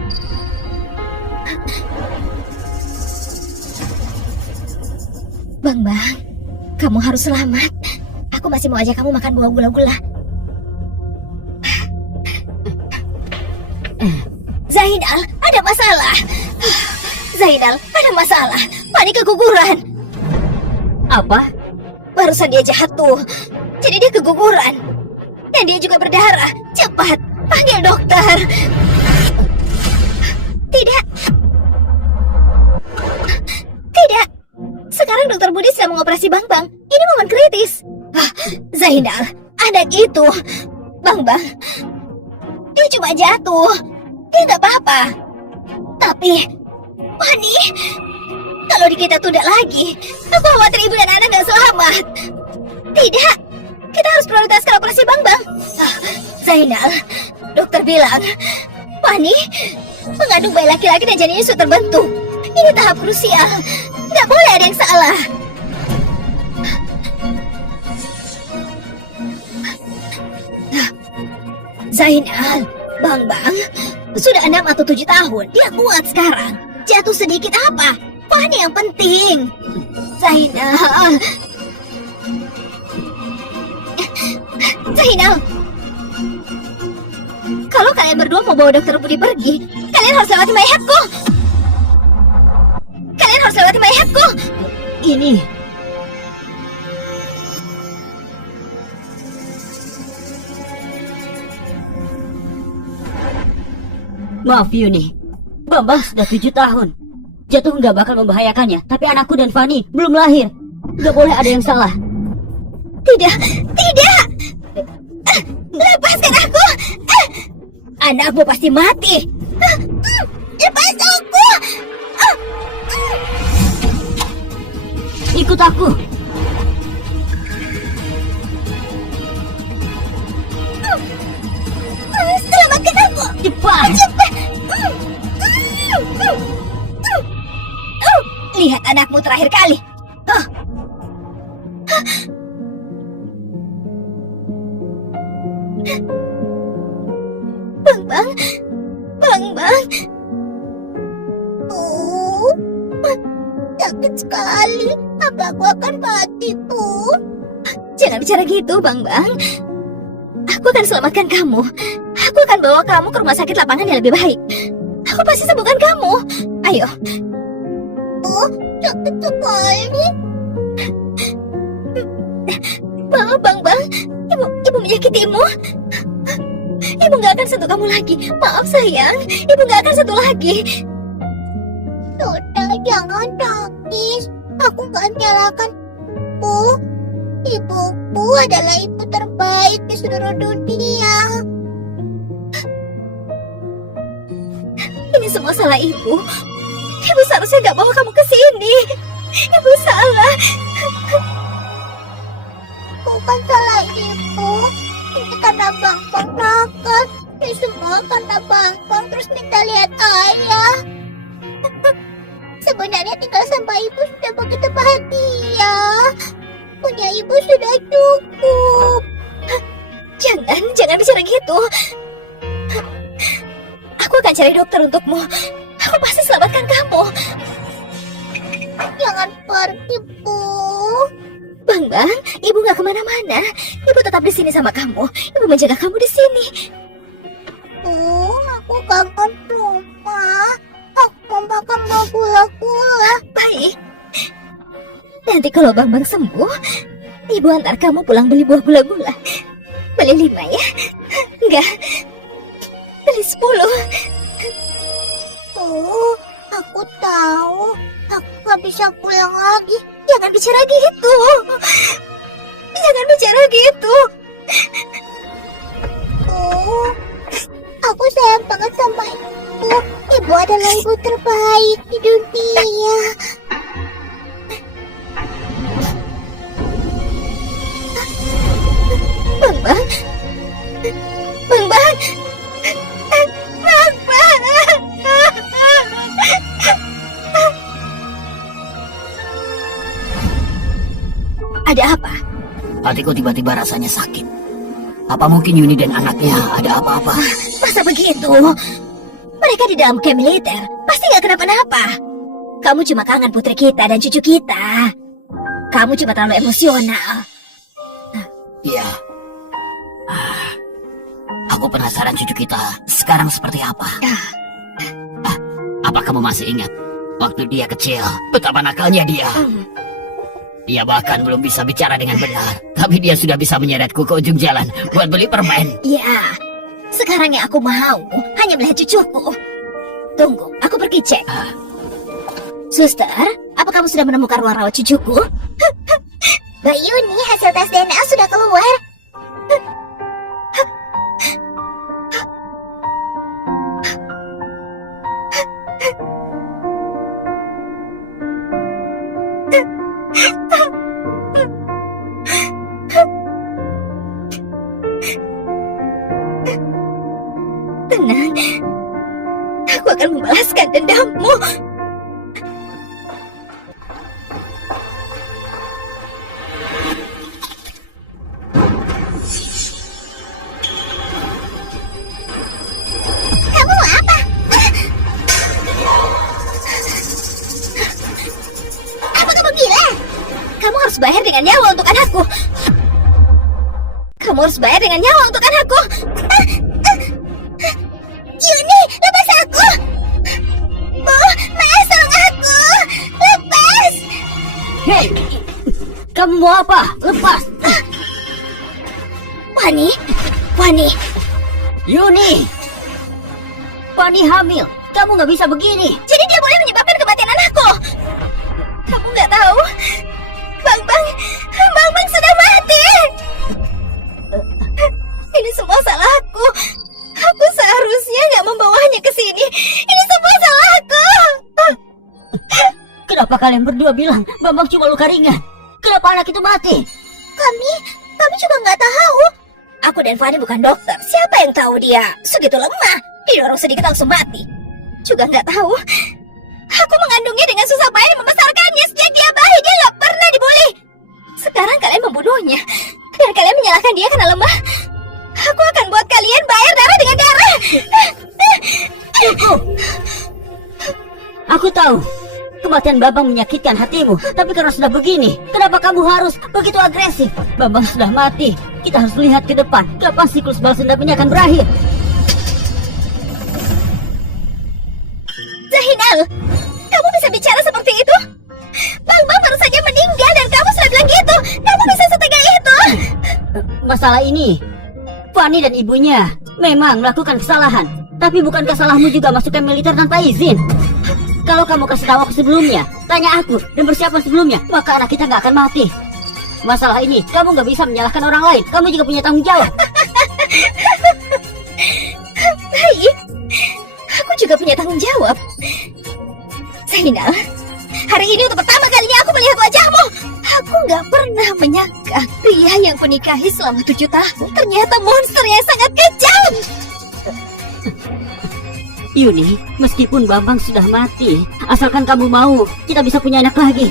Bambang, kamu harus selamat. Aku masih mau ajak kamu makan buah gula-gula. Zainal, ada masalah. Zainal, ada masalah. Panik keguguran. Apa? Barusan dia jatuh. Jadi dia keguguran. Dan dia juga berdarah. Cepat, panggil dokter. Tidak. Tidak. Sekarang dokter Budi sedang mengoperasi Bambang. Ini momen kritis. Zainal, anak itu. Bambang, dia cuma jatuh. Dia nggak apa-apa. Tapi, Pani, kalau kita tunda lagi, aku khawatir ibu dan anak nggak selamat. Tidak, Kita harus prioritaskan operasi Bang Bang. Zainal, dokter bilang Fani mengandung bayi laki-laki dan janinnya sudah terbentuk. Ini tahap krusial. Nggak boleh ada yang salah. Zainal, Bang Bang sudah 6 atau 7 tahun. Dia kuat sekarang. Jatuh sedikit apa? Fani yang penting. Zainal. Zainal. Kalau kalian berdua mau bawa dokter Budi pergi, kalian harus lewati mayatku. Kalian harus lewati mayatku. Ini. Maaf Yuni, Bambang sudah 7 tahun. Jatuh nggak bakal membahayakannya, tapi anakku dan Fani belum lahir. Nggak boleh ada yang salah. Tidak, tidak. Lepaskan aku. Anakmu pasti mati. Lepas aku. Ikut aku. Selamatkan aku. Cepat. Cepat. Lihat anakmu terakhir kali. Bang Bang. Bang Bang. Oh, sakit sekali. Apa aku akan mati, Bu? Jangan bicara gitu, Bang Bang. Aku akan selamatkan kamu. Aku akan bawa kamu ke rumah sakit lapangan yang lebih baik. Aku pasti sembuhkan kamu. Ayo. Oh, sakit sekali. Maaf, Bang Bang. Ibu menyakitimu. Ibu gak akan sentuh kamu lagi. Maaf, sayang. Ibu gak akan sentuh lagi. Sudah, jangan nangis. Aku gak menyalahkan Bu. Ibuku adalah ibu terbaik di seluruh dunia. Ini semua salah ibu. Ibu seharusnya gak bawa kamu ke sini. Ibu salah. Bukan salah ibu. Ini karena Bang nakal. Ini semua karena Bang terus minta lihat ayah. Sebenarnya tinggal sama ibu sudah begitu bahagia. Punya ibu sudah cukup. Jangan bicara gitu. Aku akan cari dokter untukmu. Aku pasti selamatkan kamu. Jangan pergi, Bu. Bang Bang, ibu gak kemana-mana. Ibu tetap di sini sama kamu. Ibu menjaga kamu di sini. Bu, aku kangen rumah. Aku mau makan buah gula-gula. Baik. Nanti kalau Bang Bang sembuh, ibu antar kamu pulang beli buah gula-gula. Beli 5 ya? Enggak. Beli 10. Bu, aku tahu. Aku gak bisa pulang lagi. Jangan bicara gitu. Jangan bicara gitu. Bu, aku sayang banget sama ibu. Ibu adalah ibu terbaik di dunia. Bang Bang. Bang Bang. Bang Bang. Ada apa? Hatiku tiba-tiba rasanya sakit. Apa mungkin Yuni dan anaknya ada apa-apa? Masa begitu? Mereka di dalam camp militer. Pasti gak kenapa-napa. Kamu cuma kangen putri kita dan cucu kita. Kamu cuma terlalu emosional. Iya. Aku penasaran cucu kita sekarang seperti apa. Apa kamu masih ingat waktu dia kecil betapa nakalnya dia? Dia bahkan belum bisa bicara dengan benar, tapi dia sudah bisa menyeretku ke ujung jalan buat beli permen. Ya, sekarang yang aku mau hanya melihat cucuku. Tunggu, aku pergi cek. Suster, apa kamu sudah menemukan ruang rawat cucuku? Mbak Yuni, hasil tes DNA sudah keluar. Tenang, aku akan membalaskan dendammu. Kamu mau apa? Apa kamu gila? Kamu harus bayar dengan nyawa untuk anakku. Kamu harus bayar dengan nyawa untuk anakku. Yuni, lepas aku! Bu, Mas, tolong aku! Lepas! Hei, kamu mau apa? Lepas. Wani, Wani, Yuni, Wani hamil. Kamu nggak bisa begini. jadi dia boleh menyebabkan kematian anakku. Kamu nggak tahu, Bang sudah mati. Ini semua salahku. Aku seharusnya nggak membawanya ke sini. Ini semua salahku. Kenapa kalian berdua bilang Bambang cuma luka ringan? Kenapa anak itu mati? Kami juga nggak tahu. Aku dan Fani bukan dokter. Siapa yang tahu dia segitu lemah? Didorong sedikit langsung mati. Juga nggak tahu. Aku mengandungnya dengan susah payah dan membesarkannya sejak dia bayi. Dia nggak pernah dibully. Sekarang kalian membunuhnya dan kalian menyalahkan dia karena lemah. Aku akan buat kalian bayar darah dengan darah. Cukup. Aku tahu kematian Bambang menyakitkan hatimu, tapi karena sudah begini, kenapa kamu harus begitu agresif? Bambang sudah mati. Kita harus lihat ke depan. Kapan siklus balas dendam ini akan berakhir? Zainal, kamu bisa bicara seperti itu? Bambang baru saja meninggal dan kamu sudah bilang gitu. Kamu bisa setega itu? Masalah ini, Fani dan ibunya memang melakukan kesalahan. Tapi bukankah salahmu juga masukkan militer tanpa izin? Kalau kamu kasih tahu aku sebelumnya, tanya aku dan bersiapkan sebelumnya, maka anak kita nggak akan mati. Masalah ini, kamu nggak bisa menyalahkan orang lain. Kamu juga punya tanggung jawab. Baik, aku juga punya tanggung jawab. Zainal, hari ini untuk pertama kalinya aku melihat wajahmu. Aku nggak pernah menyangka pria yang kunikahi selama 7 tahun ternyata monster yang sangat kejam. Yuni, meskipun Bambang sudah mati, asalkan kamu mau, kita bisa punya anak lagi.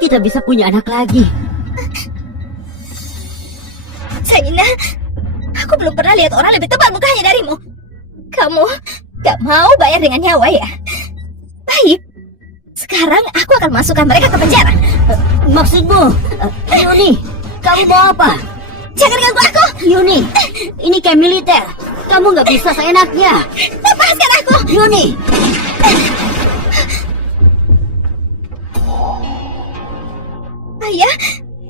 Kita bisa punya anak lagi. Zainal, aku belum pernah lihat orang lebih tebal mukanya darimu. Kamu gak mau bayar dengan nyawa ya? Baik, sekarang aku akan masukkan mereka ke penjara. Maksudmu, Yuni, kamu mau apa? Jangan ganggu aku. Yuni, ini kayak militer. Kamu nggak bisa seenaknya. Lepaskan aku. Yuni, Ayah,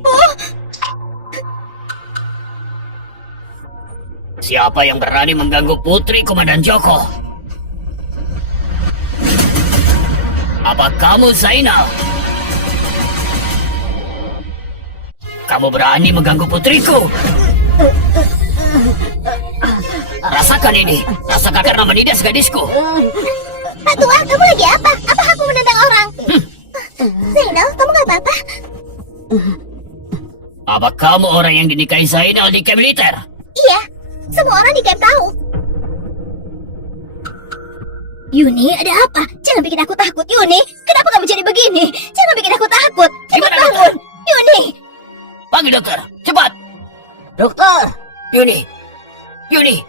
oh, Siapa yang berani mengganggu putri Komandan Joko? Apa kamu Zainal? Kamu berani mengganggu putriku? Rasakan ini. Rasakan karena menindas gadisku. Pak Tua, kamu lagi apa? Apa hakmu menendang orang? Zainal, kamu gak apa-apa? Apa kamu orang yang dinikahi Zainal di camp militer? Iya, semua orang di camp tahu. Yuni, ada apa? Jangan bikin aku takut, Yuni. Kenapa kamu jadi begini? Jangan bikin aku takut. Cepat Gimana, bangun, Yuni. Panggil dokter, cepat. dokter. Yuni, Yuni.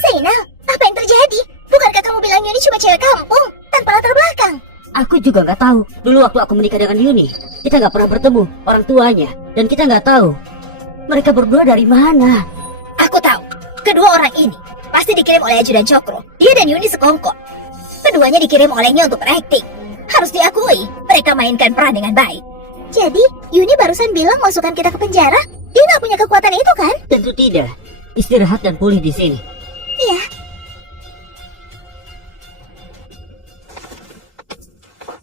Zainal, apa yang terjadi? Bukankah kamu bilang Yuni cuma cewek kampung, tanpa latar belakang? Aku juga nggak tahu. Dulu waktu aku menikah dengan Yuni, kita nggak pernah bertemu orang tuanya, dan kita nggak tahu mereka berdua dari mana. Aku tahu. Kedua orang ini pasti dikirim oleh ajudan Cokro. Dia dan Yuni sekongkol. Keduanya dikirim olehnya untuk berakting. Harus diakui, mereka mainkan peran dengan baik. Jadi, Yuni barusan bilang masukkan kita ke penjara? Dia nggak punya kekuatan itu kan? Tentu tidak. Istirahat dan pulih di sini. Iya.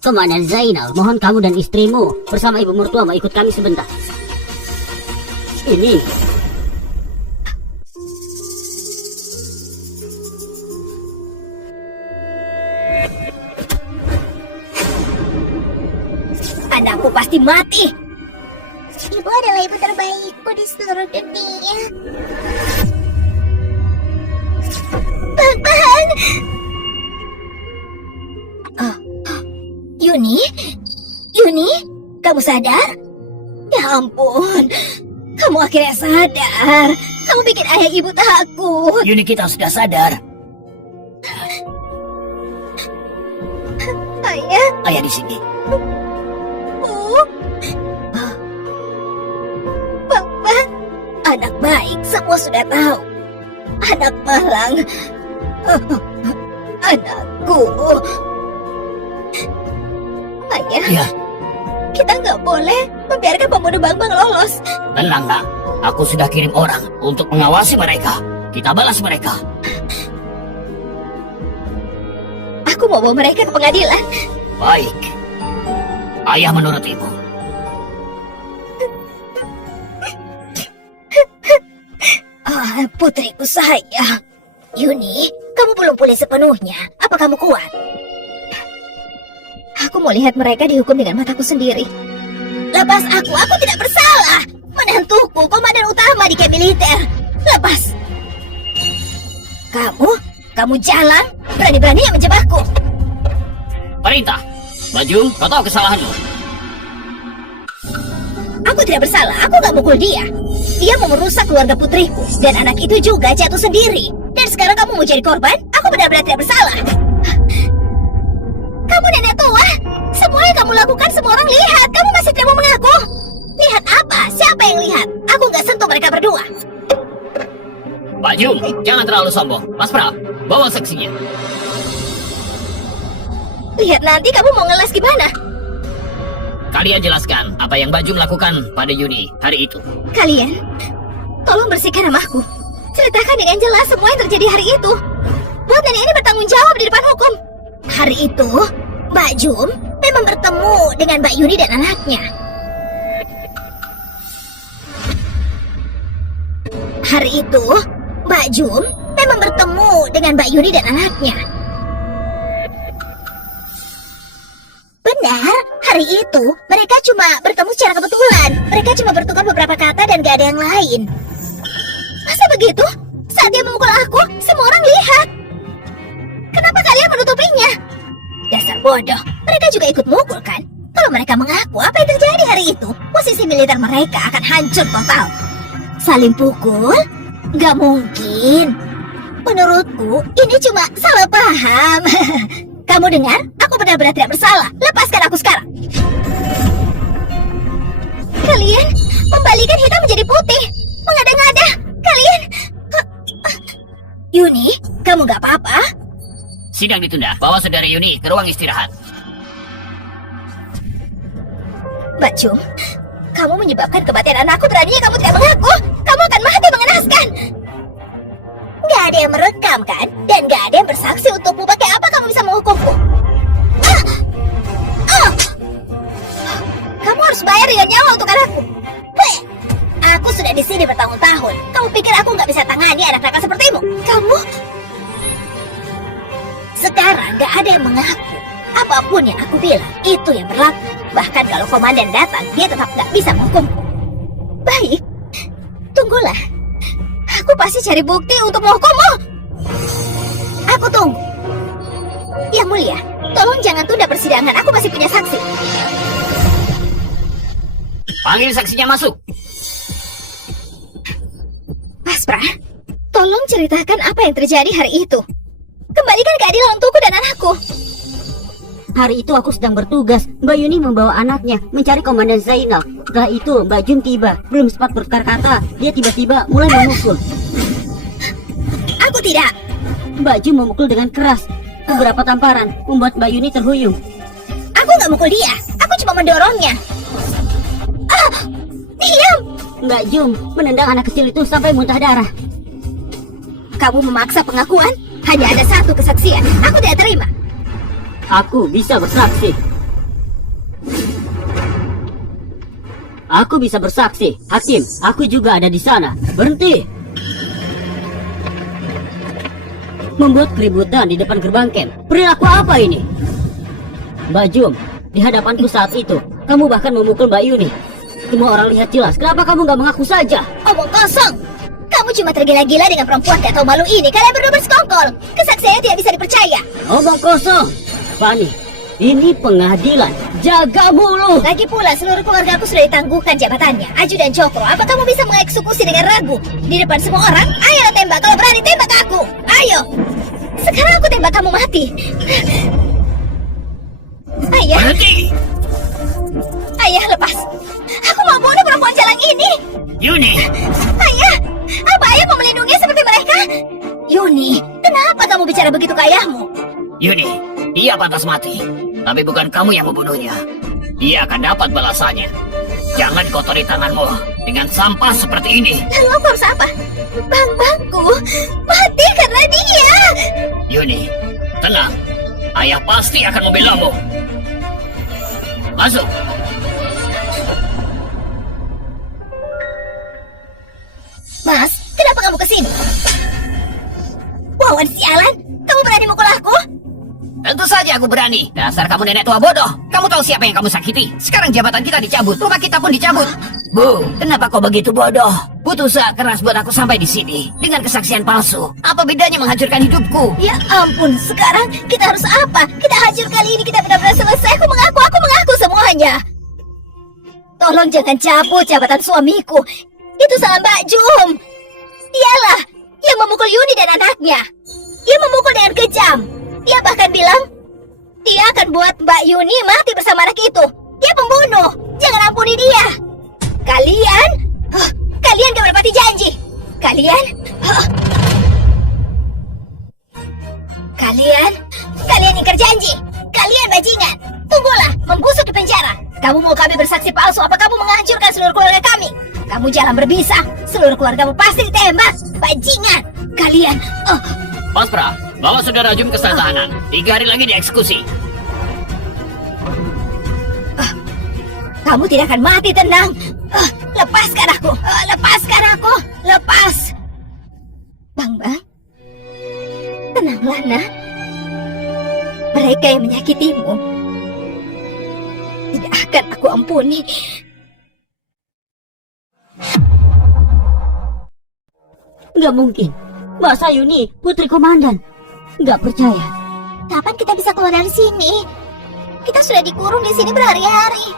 Komandan Zainal, mohon kamu dan istrimu bersama ibu mertua mau ikut kami sebentar. Ini. Anakku pasti mati. Ibu adalah ibu terbaikku di seluruh dunia. Bang. Yuni? Yuni? Kamu sadar? Ya ampun, kamu akhirnya sadar. Kamu bikin ayah ibu takut. Yuni, kita sudah sadar. Ayah, Ayah di sini. Papa, anak baik, semua sudah tahu. Anak malang, anakku. Ayah, Ya, kita nggak boleh membiarkan pembunuh Bambang lolos. tenang nak. Aku sudah kirim orang untuk mengawasi mereka. Kita balas mereka. Aku mau bawa mereka ke pengadilan. Baik. Ayah menurut ibu. Putriku sayang. Yuni, kamu belum pulih sepenuhnya. Apa kamu kuat? Aku mau lihat mereka dihukum dengan mataku sendiri. Lepas aku tidak bersalah. Menantuku, komandan utama di kamp militer. Lepas. Kamu jalan, berani-beraninya menjebakku. Perintah. Bajum, kau tahu kesalahanmu. Aku tidak bersalah, aku gak mukul dia. Dia mau merusak keluarga putriku. Dan anak itu juga jatuh sendiri. Dan sekarang kamu mau jadi korban? Aku benar-benar tidak bersalah. Kamu nenek tua. Semua yang kamu lakukan semua orang lihat. Kamu masih tidak mau mengaku. Lihat apa? Siapa yang lihat? Aku gak sentuh mereka berdua. Bajum, jangan terlalu sombong. Mas Pra, bawa saksinya. Lihat nanti kamu mau ngeles gimana? Kalian jelaskan apa yang Bajum lakukan pada Yuni hari itu. Kalian, tolong bersihkan namaku. Ceritakan dengan jelas semua yang terjadi hari itu. Buat nenek ini bertanggung jawab di depan hukum. Hari itu, Mbak Jum memang bertemu dengan Mbak Yuni dan anaknya. Hari itu, Mbak Jum memang bertemu dengan Mbak Yuni dan anaknya. Benar, hari itu mereka cuma bertemu secara kebetulan. Mereka cuma bertukar beberapa kata dan gak ada yang lain. Masa begitu? Saat dia memukul aku, semua orang lihat. Kenapa kalian menutupinya? Dasar bodoh, mereka juga ikut mukul kan? Kalau mereka mengaku apa yang terjadi hari itu, posisi militer mereka akan hancur total. Saling pukul? Gak mungkin. Menurutku, ini cuma salah paham. Kamu dengar? Aku benar-benar tidak bersalah. Lepaskan aku sekarang. Kalian membalikan hitam menjadi putih. Mengada-ngada. Kalian... Yuni, kamu gak apa-apa? Sidang ditunda. Bawa saudara Yuni ke ruang istirahat. Mbak Jum, kamu menyebabkan kematian anakku. Beraninya kamu tidak mengaku. Kamu akan mati mengenaskan. Gak ada yang merekam kan? Dan gak ada yang bersaksi untukmu. Pakai apa kamu bisa menghukumku? Kamu harus bayar dengan nyawa untuk anakku. Weh, aku sudah di sini bertahun-tahun. Kamu pikir aku gak bisa tangani anak nakal sepertimu? Kamu... Sekarang gak ada yang mengaku. Apapun yang aku bilang, itu yang berlaku. Bahkan kalau komandan datang, dia tetap gak bisa menghukumku. Baik, tunggulah. Aku pasti cari bukti untuk menghukummu. Aku tunggu. Yang mulia, tolong jangan tunda persidangan. Aku masih punya saksi. Panggil saksinya masuk. Mas Pra, tolong ceritakan apa yang terjadi hari itu. Kembalikan keadilan untukku dan anakku. Hari itu aku sedang bertugas. Mbak Yuni membawa anaknya mencari Komandan Zainal. Setelah itu Mbak Jum tiba. Belum sempat bertukar kata, dia tiba-tiba mulai memukul. Aku tidak. Mbak Jum memukul dengan keras. Beberapa tamparan membuat Mbak Yuni terhuyung. Aku nggak mukul dia. Aku cuma mendorongnya. Diam. Mbak Jum menendang anak kecil itu sampai muntah darah. Kamu memaksa pengakuan. Hanya ada satu kesaksian. Aku tidak terima. Aku bisa bersaksi. Aku bisa bersaksi. Hakim, aku juga ada di sana. Berhenti. Membuat keributan di depan gerbang camp. Perilaku apa ini? Mbak Jum, di hadapanku saat itu, kamu bahkan memukul Mbak Yuni. Semua orang lihat jelas. Kenapa kamu nggak mengaku saja? Omong kosong. Kamu cuma tergila-gila dengan perempuan tak tahu malu ini. Kalian berdua bersekongkol. Kesaksiannya tidak bisa dipercaya. Omong kosong. Fani, ini pengadilan. Jaga mulut. Lagi pula seluruh keluarga aku sudah ditangguhkan jabatannya. Aju dan Cokro, apa kamu bisa mengeksekusi dengan ragu di depan semua orang? Ayo tembak, kalau berani tembak aku. Ayo. Sekarang aku tembak kamu mati. Ayah, Berhenti! ayah lepas. Aku mau bunuh perempuan jalan ini. Yuni! Ayah, apa ayah mau melindunginya seperti mereka? Yuni, kenapa kamu bicara begitu ke ayahmu? Yuni, dia pantas mati. Tapi bukan kamu yang membunuhnya. Dia akan dapat balasannya. Jangan kotori tanganmu dengan sampah seperti ini. Lalu aku harus apa? Bang-bangku mati karena dia. Yuni, tenang. Ayah pasti akan membelamu. Masuk. Mas, kenapa kamu kesini? Wawan sialan, kamu berani mukul aku? Tentu saja aku berani. Dasar kamu nenek tua bodoh. Kamu tahu siapa yang kamu sakiti? Sekarang jabatan kita dicabut, rumah kita pun dicabut. Bu, kenapa kau begitu bodoh? Butuh usaha keras buat aku sampai di sini dengan kesaksian palsu. Apa bedanya menghancurkan hidupku? Ya ampun, sekarang kita harus apa? Kita hancur kali ini, kita benar-benar selesai. Aku mengaku semuanya. Tolong jangan cabut jabatan suamiku. Itu salah Mbak Jum. Dialah yang memukul Yuni dan anaknya. Dia memukul dengan kejam. Dia bahkan bilang dia akan buat Mbak Yuni mati bersama anak itu. Dia pembunuh. Jangan ampuni dia. Kalian gak berpati janji. Kalian ingkar janji. Kalian bajingan. Tunggulah, membusuk di penjara. Kamu mau kami bersaksi palsu? Apa kamu menghancurkan seluruh keluarga kami? Kamu jangan berbisa. Seluruh keluargamu pasti ditembak. Bajingan. Kalian. Paspra, bawa saudara Jum ke sel tahanan. 3 hari lagi dieksekusi. Kamu tidak akan mati, tenang. Lepaskan aku. Lepaskan aku. Lepas. Bang. Tenanglah, nak. Mereka yang menyakitimu tidak akan aku ampuni. Nggak mungkin. Mbak Sayuni, putri komandan. Nggak percaya. Kapan kita bisa keluar dari sini? Kita sudah dikurung di sini berhari-hari.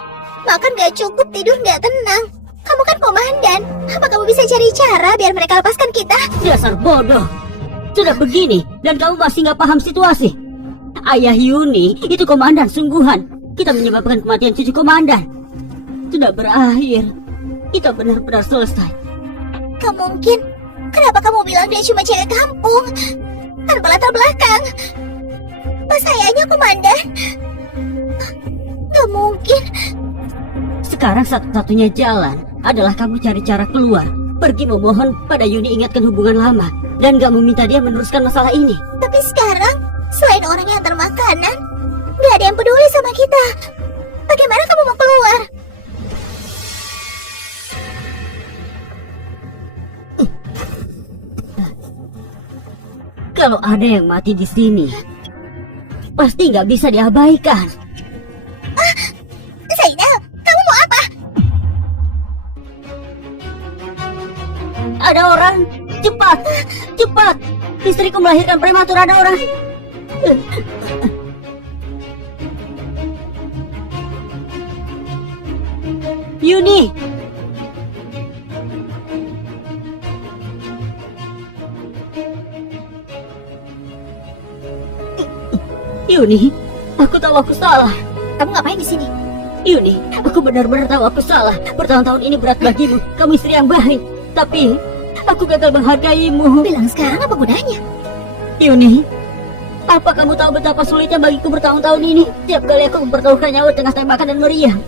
Makan gak cukup, tidur gak tenang. Kamu kan komandan. Apa kamu bisa cari cara biar mereka lepaskan kita? Dasar bodoh. Sudah begini, dan kamu masih nggak paham situasi. Ayah Yuni itu komandan sungguhan. Kita menyebabkan kematian cucu komandan. Sudah berakhir. Kita benar-benar selesai. Gak mungkin. Kenapa kamu bilang dia cuma cewek kampung? Tanpa latar belakang. Pas ayahnya komandan. Gak mungkin. Sekarang satu-satunya jalan adalah kamu cari cara keluar. Pergi memohon pada Yuni ingatkan hubungan lama. Dan gak meminta dia meneruskan masalah ini. Tapi sekarang, selain orang yang antar makanan, gak ada yang peduli sama kita. Bagaimana kamu mau keluar? Kalau ada yang mati di sini, pasti nggak bisa diabaikan. Zainal, kamu mau apa? Ada orang, cepat, cepat. Istriku melahirkan prematur, ada orang. Yuni. Yuni, aku tahu aku salah. Kamu ngapain di sini? Yuni, aku benar-benar tahu aku salah. Bertahun-tahun ini berat bagimu. Kamu istri yang baik. Tapi, aku gagal menghargaimu. Bilang sekarang apa gunanya? Yuni, apa kamu tahu betapa sulitnya bagiku bertahun-tahun ini? Tiap kali aku mempertaruhkan nyawa tengah tembakan dan meriam.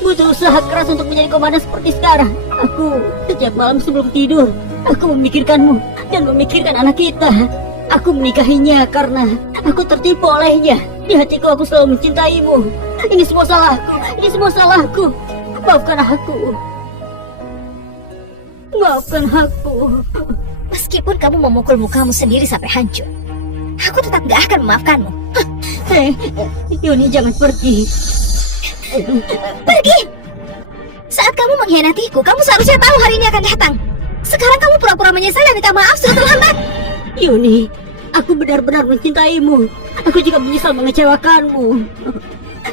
Butuh usaha keras untuk menjadi komandan seperti sekarang. Aku, setiap malam sebelum tidur, aku memikirkanmu dan memikirkan anak kita. Aku menikahinya karena aku tertipu olehnya. Di hatiku aku selalu mencintaimu. Ini semua salahku. Ini semua salahku. Maafkan aku. Maafkan aku. Meskipun kamu memukul mukamu sendiri sampai hancur, aku tetap gak akan memaafkanmu. Hei, Yuni jangan pergi. Pergi! Saat kamu mengkhianatiku. Kamu seharusnya tahu hari ini akan datang. Sekarang kamu pura-pura menyesal dan minta maaf sudah terlambat. Yuni, aku benar-benar mencintaimu. Aku juga menyesal mengecewakanmu.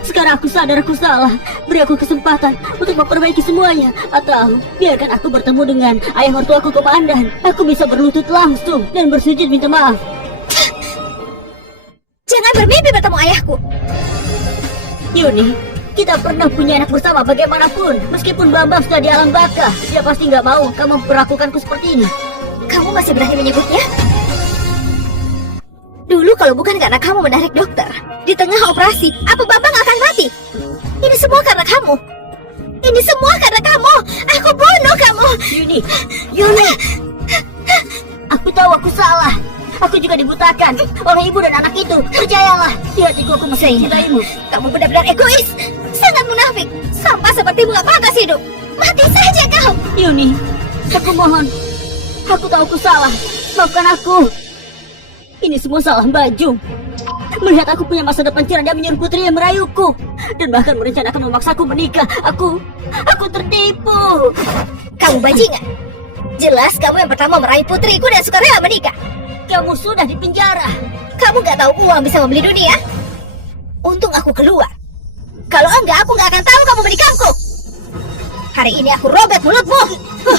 Sekarang aku sadar aku salah. Beri aku kesempatan untuk memperbaiki semuanya. Atau biarkan aku bertemu dengan ayah mertuaku komandan. Aku bisa berlutut langsung dan bersujud minta maaf. Jangan bermimpi bertemu ayahku. Yuni, kita pernah punya anak bersama bagaimanapun. Meskipun Bambang sudah di alam baka, dia pasti nggak mau kamu memperlakukanku seperti ini. Kamu masih berani menyebutnya? Dulu kalau bukan karena kamu menarik dokter di tengah operasi, apa Bambang akan mati? Ini semua karena kamu. Ini semua karena kamu. Aku bunuh kamu. Yuni, aku tahu aku salah. Aku juga dibutakan oleh ibu dan anak itu. Percayalah, di hatiku aku masih mencintaimu. Kamu benar-benar egois, sangat munafik, sampah sepertimu gak pantas hidup. Mati saja kau. Yuni, aku mohon. Aku tahu aku salah. Maafkan aku. Ini semua salah Mbak Jung. Melihat aku punya masa depan cerah, dia menyuruh putri yang merayuku dan bahkan merencanakan memaksaku menikah. Aku tertipu. Kamu bajingan. Jelas kamu yang pertama meraih putriku dan sukarela menikah. Kamu sudah di penjara. Kamu gak tahu uang bisa membeli dunia? Untung aku keluar. Kalau enggak, aku gak akan tahu kamu menikahku. Hari ini aku robek mulutmu.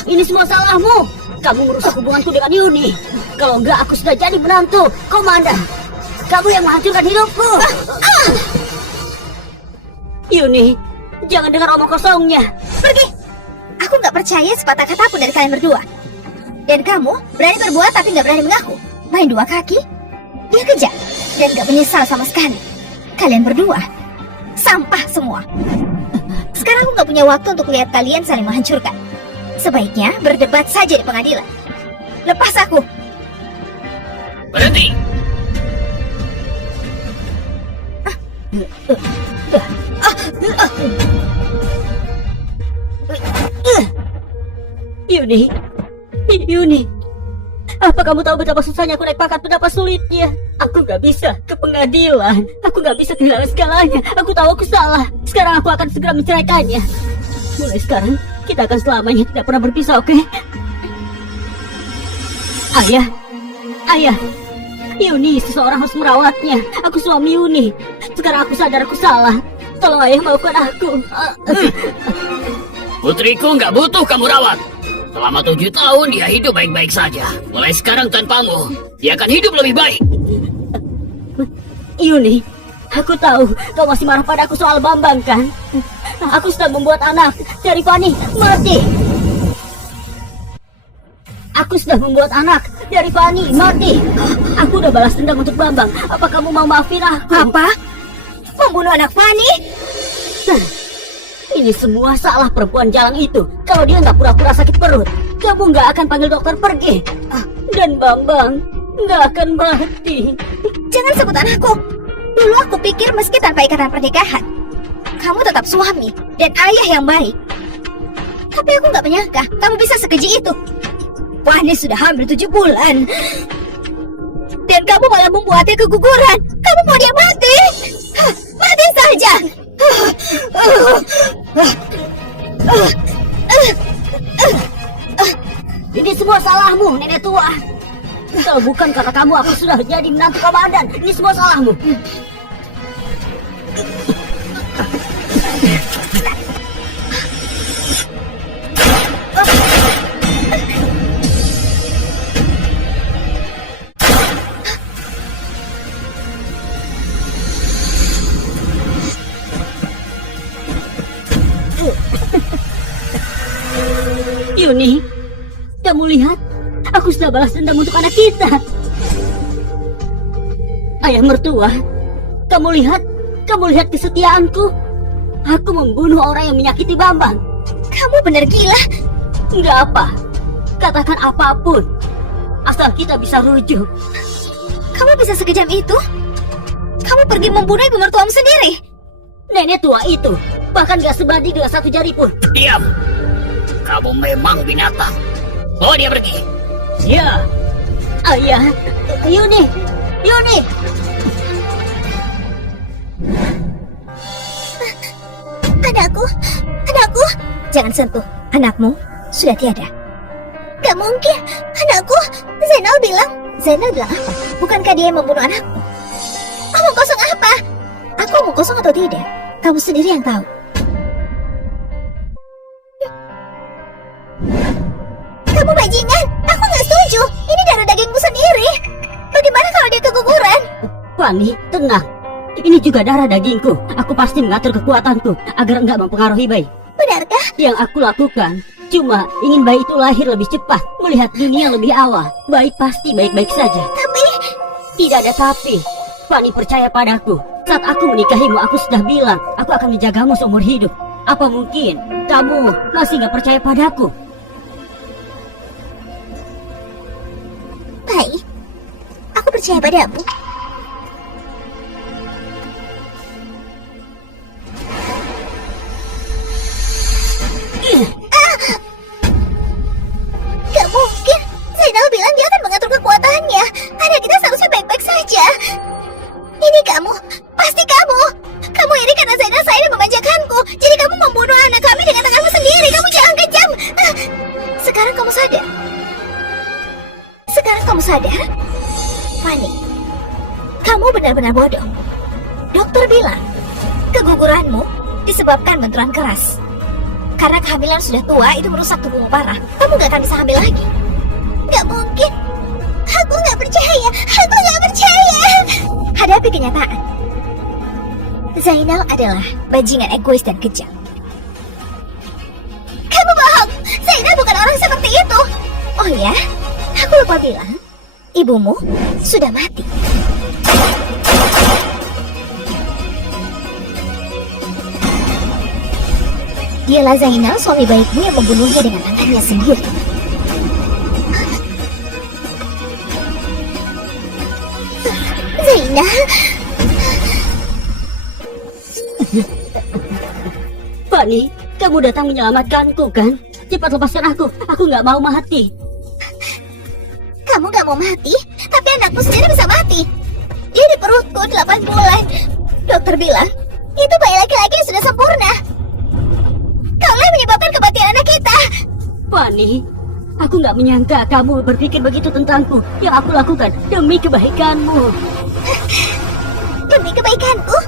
Ini semua salahmu. Kamu merusak hubunganku dengan Yuni. Kalau enggak, aku sudah jadi menantu komandan. Kamu yang menghancurkan hidupku. Yuni, jangan dengar omong kosongnya. Pergi. Aku gak percaya sepatah kata pun dari kalian berdua. Dan kamu berani berbuat tapi gak berani mengaku. Main dua kaki. Dia kejam dan gak menyesal sama sekali. Kalian berdua sampah semua. Sekarang aku gak punya waktu untuk lihat kalian saling menghancurkan. Sebaiknya berdebat saja di pengadilan. Lepas aku. Berhenti. Yuni, apa kamu tahu betapa susahnya aku naik pangkat, betapa sulitnya? Aku gak bisa ke pengadilan. Aku gak bisa kehilangan segalanya. Aku tahu aku salah. Sekarang aku akan segera menceraikannya. Mulai sekarang kita akan selamanya tidak pernah berpisah, oke? Ayah, Yuni, seseorang harus merawatnya. Aku suami Yuni. Sekarang aku sadar aku salah. Tolong ayah maafkan aku. Putriku nggak butuh kamu rawat. Selama 7 tahun dia hidup baik-baik saja. Mulai sekarang tanpamu, dia akan hidup lebih baik. Yuni, aku tahu kau masih marah padaku soal Bambang kan? Aku sudah membuat anak dari Fani mati. Aku sudah membuat anak dari Fani mati. Aku udah balas dendam untuk Bambang. Apa kamu mau maafin aku? Apa? Membunuh anak Fani? Ini semua salah perempuan jalang itu. Kalau dia nggak pura-pura sakit perut, kamu nggak akan panggil dokter pergi. Dan Bambang nggak akan mati. Jangan sebut anakku. Dulu aku pikir meski tanpa ikatan pernikahan, kamu tetap suami dan ayah yang baik. Tapi aku nggak menyangka kamu bisa sekeji itu. Fani sudah hamil 7 bulan. Dan kamu malah membuatnya keguguran. Kamu mau dia mati? Mati saja. Ini semua salahmu, nenek tua. Kalau bukan karena kamu, aku sudah jadi menantu komandan. Ini semua salahmu. Yuni, kamu lihat? Aku sudah balas dendam untuk anak kita. Ayah mertua, kamu lihat? Kamu lihat kesetiaanku? Aku membunuh orang yang menyakiti Bambang. Kamu benar gila. Enggak apa. Katakan apapun. Asal kita bisa rujuk. Kamu bisa sekejam itu? Kamu pergi membunuh ibu mertuamu sendiri? Nenek tua itu bahkan gak sebanding dengan 1 jari pun. Diam. Kamu memang binatang. Bawa dia pergi. Ya. Ayah. Yuni. Anakku. Jangan sentuh, anakmu sudah tiada. Gak mungkin, anakku. Zainal bilang apa? Bukankah dia yang membunuh anakku? Omong kosong apa? Aku omong kosong atau tidak? Kamu sendiri yang tahu. Kamu bajingan, aku gak setuju. Ini darah dagingku sendiri. Bagaimana kalau dia keguguran? Fanny, tenang. Ini juga darah dagingku. Aku pasti mengatur kekuatanku agar enggak mempengaruhi bayi. Benarkah? Yang aku lakukan cuma ingin bayi itu lahir lebih cepat, melihat dunia lebih awal. Bayi pasti baik-baik saja. Tapi Tidak ada tapi. Fanny, percaya padaku. Saat aku menikahimu, aku sudah bilang aku akan menjagamu seumur hidup. Apa mungkin kamu masih nggak percaya padaku? baik, aku percaya padamu. Gak mungkin. Zainal bilang dia akan mengatur kekuatannya. Anak kita seharusnya baik-baik saja. Ini kamu, pasti kamu. Kamu iri karena Zainal saya dan memanjakanku. Jadi kamu membunuh anak kami dengan tanganmu sendiri. Kamu jangan kejam. Sekarang kamu sadar? Sekarang kamu sadar? Fanny, kamu benar-benar bodoh. Dokter bilang, keguguranmu disebabkan benturan keras. Karena kehamilan sudah tua, itu merusak tubuhmu parah. Kamu gak akan bisa hamil lagi. Gak mungkin. Aku gak percaya. Aku gak percaya. Hadapi kenyataan. Zainal adalah bajingan egois dan kejam. Kamu bohong. Zainal bukan orang seperti itu. Oh ya? Aku lupa bilang, ibumu sudah mati. Dialah Zainal, suami baikmu yang membunuhnya dengan tangannya sendiri. Zainal. Fanny, kamu datang menyelamatkanku kan? Cepat lepaskan aku nggak mau mati. Kamu gak mau mati, tapi anakku sendiri bisa mati. Dia di perutku 8 bulan. Dokter bilang, itu bayi laki-laki yang sudah sempurna. Kaulah yang menyebabkan kematian anak kita. Fanny, aku nggak menyangka kamu berpikir begitu tentangku. Yang aku lakukan demi kebaikanmu. Demi kebaikanku?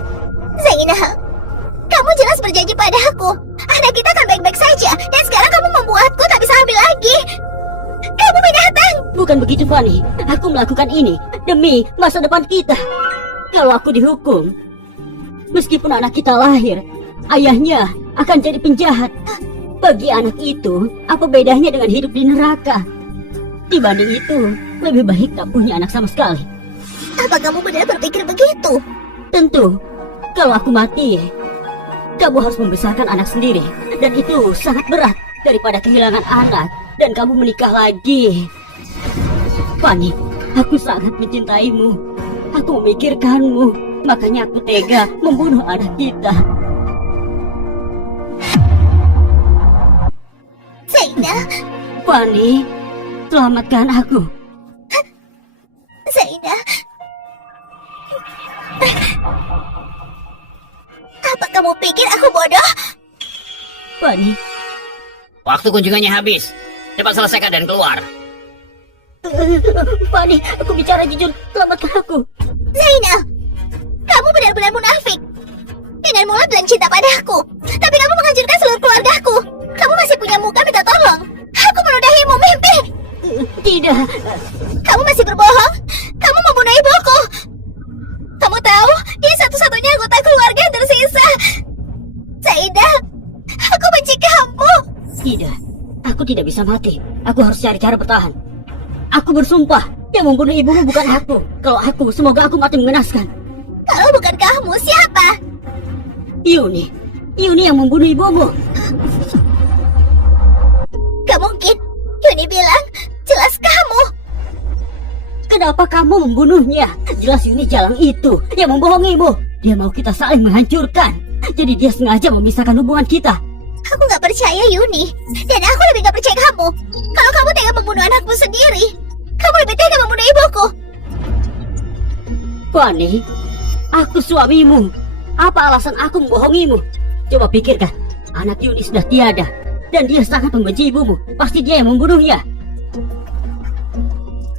Zainal, kamu jelas berjanji padaku. Anak kita akan baik-baik saja. Dan sekarang kamu membuatku tak bisa hamil lagi. Kamu binatang. Bukan begitu, Fanny. Aku melakukan ini demi masa depan kita. Kalau aku dihukum, meskipun anak kita lahir, ayahnya akan jadi penjahat. Bagi anak itu, apa bedanya dengan hidup di neraka? Dibanding itu, lebih baik tak punya anak sama sekali. Apa kamu benar berpikir begitu? Tentu, kalau aku mati, kamu harus membesarkan anak sendiri. Dan itu sangat berat daripada kehilangan anak dan kamu menikah lagi. Fanny, aku sangat mencintaimu. Aku memikirkanmu. Makanya aku tega membunuh anak kita. Zainal. Fanny, selamatkan aku. Zainal. Apa kamu pikir aku bodoh? Fanny, Waktu kunjungannya habis. Cepat selesaikan dan keluar. Fanny, aku bicara jujur. Selamatkan aku. Zainal, kamu benar-benar munafik. Dengan mulut bilang cinta padaku, tapi kamu menghancurkan seluruh keluargaku. Kamu masih punya muka minta tolong. Aku meludahimu, mimpi. Tidak. Kamu masih berbohong. Kamu membunuh ibuku. Kamu tahu, dia satu-satunya anggota keluarga yang tersisa. Zainal, aku benci kamu. Tidak, aku tidak bisa mati. Aku harus cari cara bertahan. Aku bersumpah, yang membunuh ibumu bukan aku. Kalau aku, semoga aku mati mengenaskan. Kalau bukan kamu, siapa? Yuni yang membunuh ibumu. Gak mungkin. Yuni bilang, jelas kamu. Kenapa kamu membunuhnya? Jelas Yuni jalang itu yang membohongimu. Dia mau kita saling menghancurkan. Jadi dia sengaja memisahkan hubungan kita. Aku gak percaya Yuni. Dan aku lebih gak percaya kamu. Kalau kamu tega membunuh anakmu sendiri, kamu lebih tega membunuh ibuku. Fanny, aku suamimu. Apa alasan aku membohongimu? Coba pikirkan, anak Yuni sudah tiada. Dan dia sangat membenci ibumu. Pasti dia yang membunuhnya.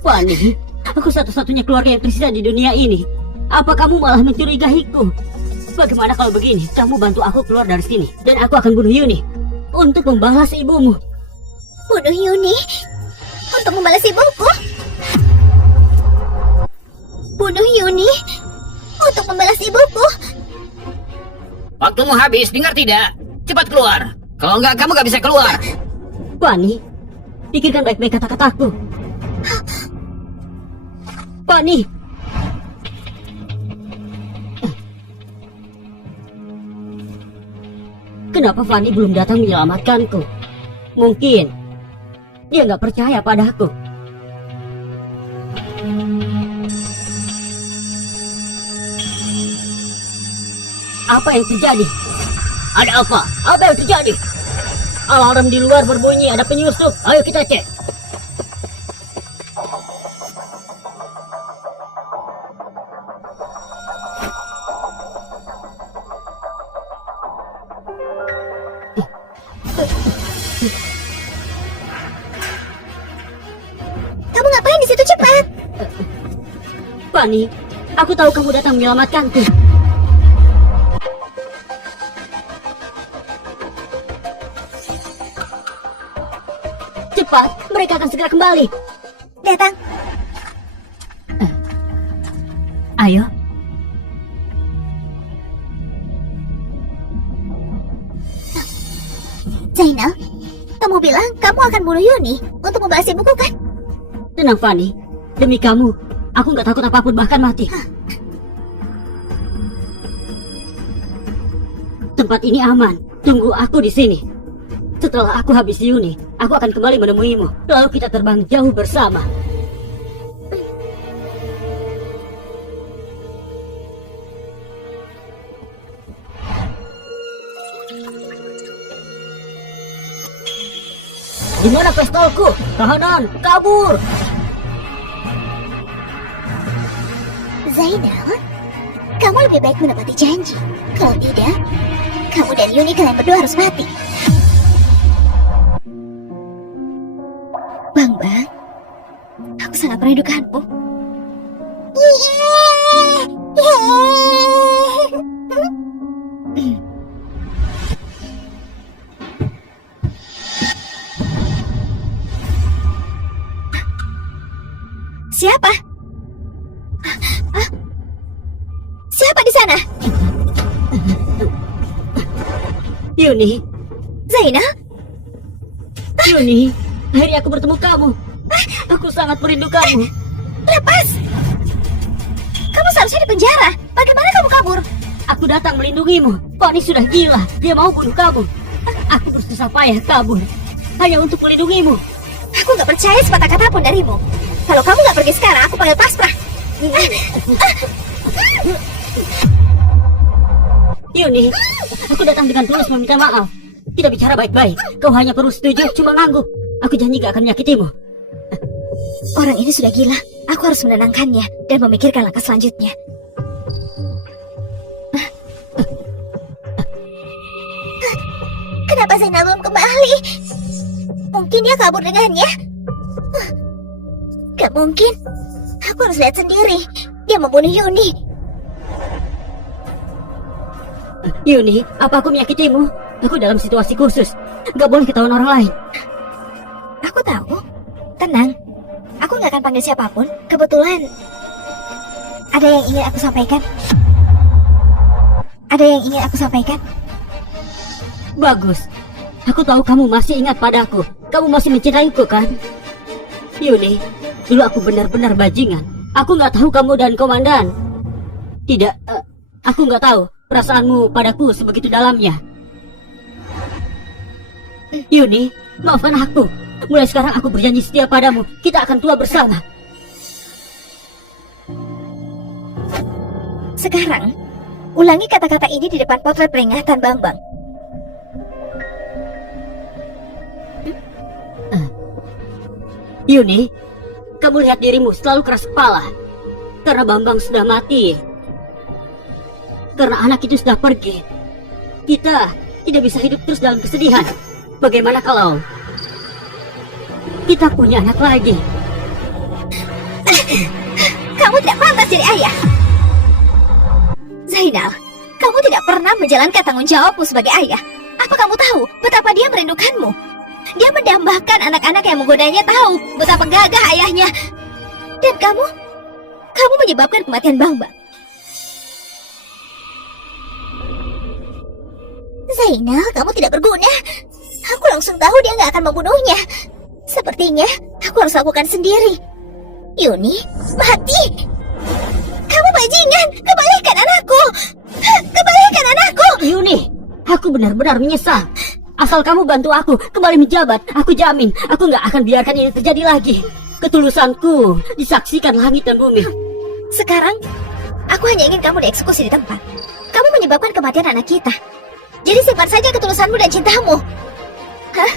Fanny, aku satu-satunya keluarga yang tersisa di dunia ini. Apa kamu malah mencurigaiku? Bagaimana kalau begini? Kamu bantu aku keluar dari sini, dan aku akan bunuh Yuni untuk membalas ibumu. Bunuh Yuni untuk membalas ibuku? Bunuh Yuni untuk membalas ibuku? Waktumu habis, dengar tidak? Cepat keluar. Kalau enggak, kamu gak bisa keluar. Fanny, pikirkan baik-baik kata-kataku. Fanny. Kenapa Fanny belum datang menyelamatkanku? Mungkin dia nggak percaya padaku. Apa yang terjadi? Ada apa? Apa yang terjadi? Alarm di luar berbunyi, ada penyusup. Ayo kita cek. Kamu ngapain di situ? Cepat! Fanny, aku tahu kamu datang menyelamatkanku. Cepat, mereka akan segera kembali. Datang. Ayo. Zainal, kamu bilang kamu akan bunuh Yuni untuk membalas ibuku kan? Tenang Fanny, demi kamu, aku nggak takut apapun bahkan mati. Tempat ini aman, tunggu aku di sini. Setelah aku habis Yuni, aku akan kembali menemuimu. Lalu kita terbang jauh bersama. Di mana pistolku? Tahanan, kabur! Zainal, kamu lebih baik menepati janji. Kalau tidak, kamu dan Yuni kalian berdua harus mati. Bang, aku sangat merindukanmu. Siapa? Siapa di sana? Yuni, Zainal? Yuni, akhirnya aku bertemu kamu. Aku sangat merindukanmu. Lepas! Kamu seharusnya di penjara. Bagaimana kamu kabur? Aku datang melindungimu. Fanny sudah gila. Dia mau bunuh kamu. Aku bersusah payah kabur hanya untuk melindungimu. Aku gak percaya sepatah kata pun darimu. Kalau kamu gak pergi sekarang, aku panggil pasrah. Yuni, aku datang dengan tulus meminta maaf. Kita bicara baik-baik. Kau hanya perlu setuju, cuma ngangguk. Aku janji gak akan menyakitimu. Orang ini sudah gila. Aku harus menenangkannya dan memikirkan langkah selanjutnya. Kenapa Zainal belum kembali? Mungkin dia kabur dengannya. Gak mungkin. Aku harus lihat sendiri. Dia membunuh Yuni. Yuni, apa aku menyakitimu? Aku dalam situasi khusus. Gak boleh ketahuan orang lain. Aku tahu. Tenang. Aku gak akan panggil siapapun. Kebetulan ada yang ingin aku sampaikan. Ada yang ingin aku sampaikan. Bagus. Aku tahu kamu masih ingat padaku. Kamu masih mencintaiku kan? Yuni, dulu aku benar-benar bajingan. Aku nggak tahu kamu dan komandan. Tidak, aku nggak tahu perasaanmu padaku sebegitu dalamnya. Yuni, maafkan aku. Mulai sekarang aku berjanji setia padamu. Kita akan tua bersama. Sekarang, ulangi kata-kata ini di depan potret peringatan Bambang. Yuni, kamu lihat dirimu selalu keras kepala. Karena Bambang sudah mati. Karena anak itu sudah pergi. Kita tidak bisa hidup terus dalam kesedihan. bagaimana kalau kita punya anak lagi? Kamu tidak pantas jadi ayah. Zainal, kamu tidak pernah menjalankan tanggung jawabmu sebagai ayah. Apa kamu tahu betapa dia merindukanmu? Dia mendambakan anak-anak yang menggodanya tahu betapa gagah ayahnya. Dan kamu menyebabkan kematian Bambang. Zainal, kamu tidak berguna. Aku langsung tahu dia nggak akan membunuhnya. Sepertinya aku harus lakukan sendiri. Yuni, mati! Kamu bajingan! Kembalikan anakku! Kembalikan anakku! Yuni, aku benar-benar menyesal. Asal kamu bantu aku kembali menjabat, aku jamin aku nggak akan biarkan ini terjadi lagi. Ketulusanku disaksikan langit dan bumi. Sekarang, aku hanya ingin kamu dieksekusi di tempat. Kamu menyebabkan kematian anak kita. Jadi simpan saja ketulusanmu dan cintamu.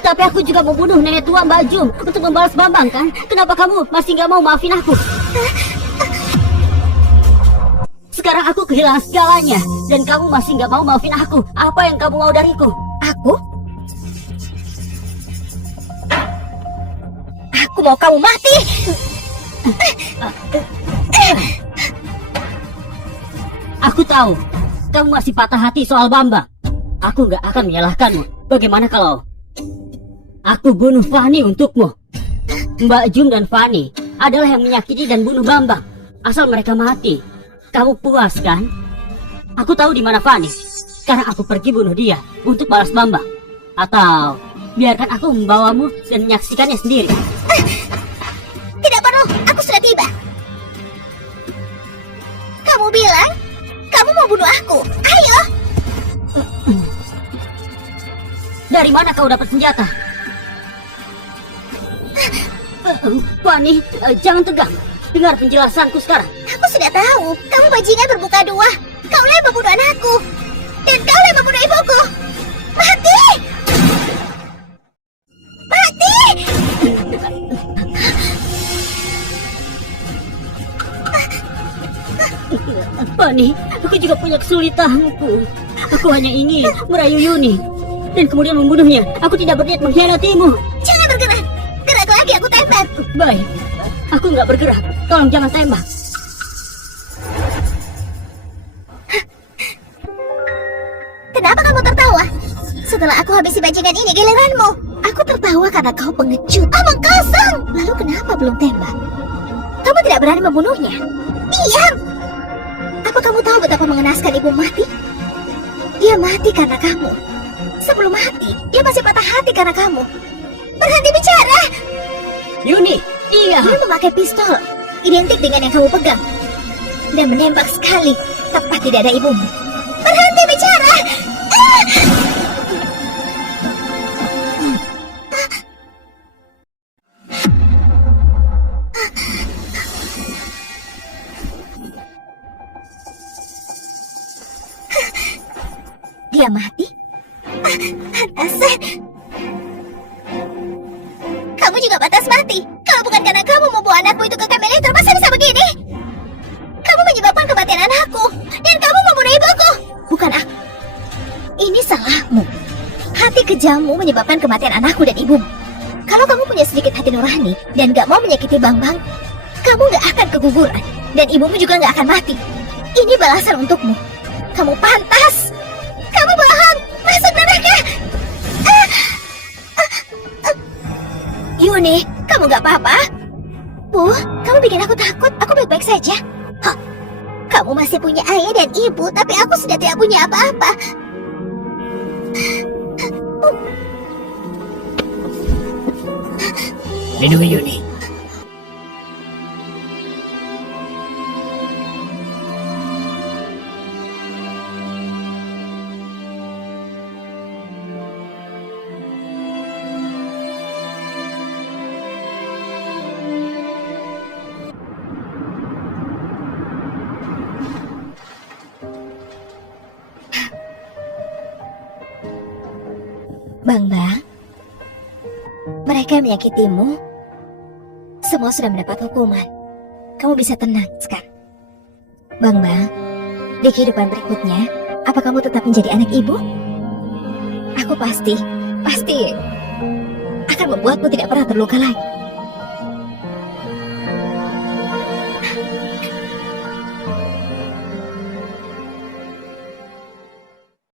Tapi aku juga membunuh nenek tua Mbak Jum untuk membalas Bambang kan? Kenapa kamu masih nggak mau maafin aku? Sekarang aku kehilangan segalanya dan kamu masih nggak mau maafin aku. Apa yang kamu mau dariku? Aku? Aku mau kamu mati. Aku tahu kamu masih patah hati soal Bambang. Aku nggak akan menyalahkanmu. Bagaimana kalau aku bunuh Fani untukmu? Mbak Jum dan Fani adalah yang menyakiti dan bunuh Bambang. Asal mereka mati, kamu puas kan? Aku tahu di mana Fani. Sekarang aku pergi bunuh dia untuk balas Bambang. Atau biarkan aku membawamu dan menyaksikannya sendiri. Tidak perlu, aku sudah tiba. Kamu bilang kamu mau bunuh aku. Ayo! Dari mana kau dapat senjata? Fani, jangan tegang. Dengar penjelasanku sekarang. Aku sudah tahu, kamu bajingan bermuka dua. Kaulah yang membunuh anakku. Dan kaulah yang membunuh ibuku. Mati! Mati! Fani, aku juga punya kesulitanku. Aku hanya ingin merayu Yuni dan kemudian membunuhnya. Aku tidak berniat mengkhianatimu. Jangan bergerak. Gerak lagi aku tembak. Baik, aku nggak bergerak. Tolong jangan tembak. Kenapa kamu tertawa? Setelah aku habisi bajingan ini, giliranmu. Aku tertawa karena kau pengecut. Omong kosong. Lalu kenapa belum tembak? Kamu tidak berani membunuhnya. Diam. Apa kamu tahu betapa mengenaskan ibu mati? Dia mati karena kamu. Sebelum mati, dia masih patah hati karena kamu. Berhenti bicara. Yuni, iya. Dia memakai pistol, identik dengan yang kamu pegang, dan menembak sekali, tepat di dada ibumu. Berhenti bicara. Dia mati? Pantasan. Kamu juga pantas mati. Kalau bukan karena kamu membawa anakku itu ke kamar elektro, masa bisa begini? Kamu menyebabkan kematian anakku, dan kamu membunuh ibuku. Bukan aku. Ini salahmu. Hati kejammu menyebabkan kematian anakku dan ibumu. Kalau kamu punya sedikit hati nurani dan gak mau menyakiti Bambang, kamu gak akan keguguran, dan ibumu juga gak akan mati. Ini balasan untukmu. Kamu pantas. Kamu bohong. Masuk neraka. Yuni, kamu gak apa-apa? Bu, kamu bikin aku takut. Aku baik-baik saja. Hah, kamu masih punya ayah dan ibu, tapi aku sudah tidak punya apa-apa. Lindungi Yuni. Bambang, mereka yang menyakitimu semua sudah mendapat hukuman. Kamu bisa tenang sekarang. Bambang, di kehidupan berikutnya, apa kamu tetap menjadi anak ibu? Aku pasti akan membuatmu tidak pernah terluka lagi.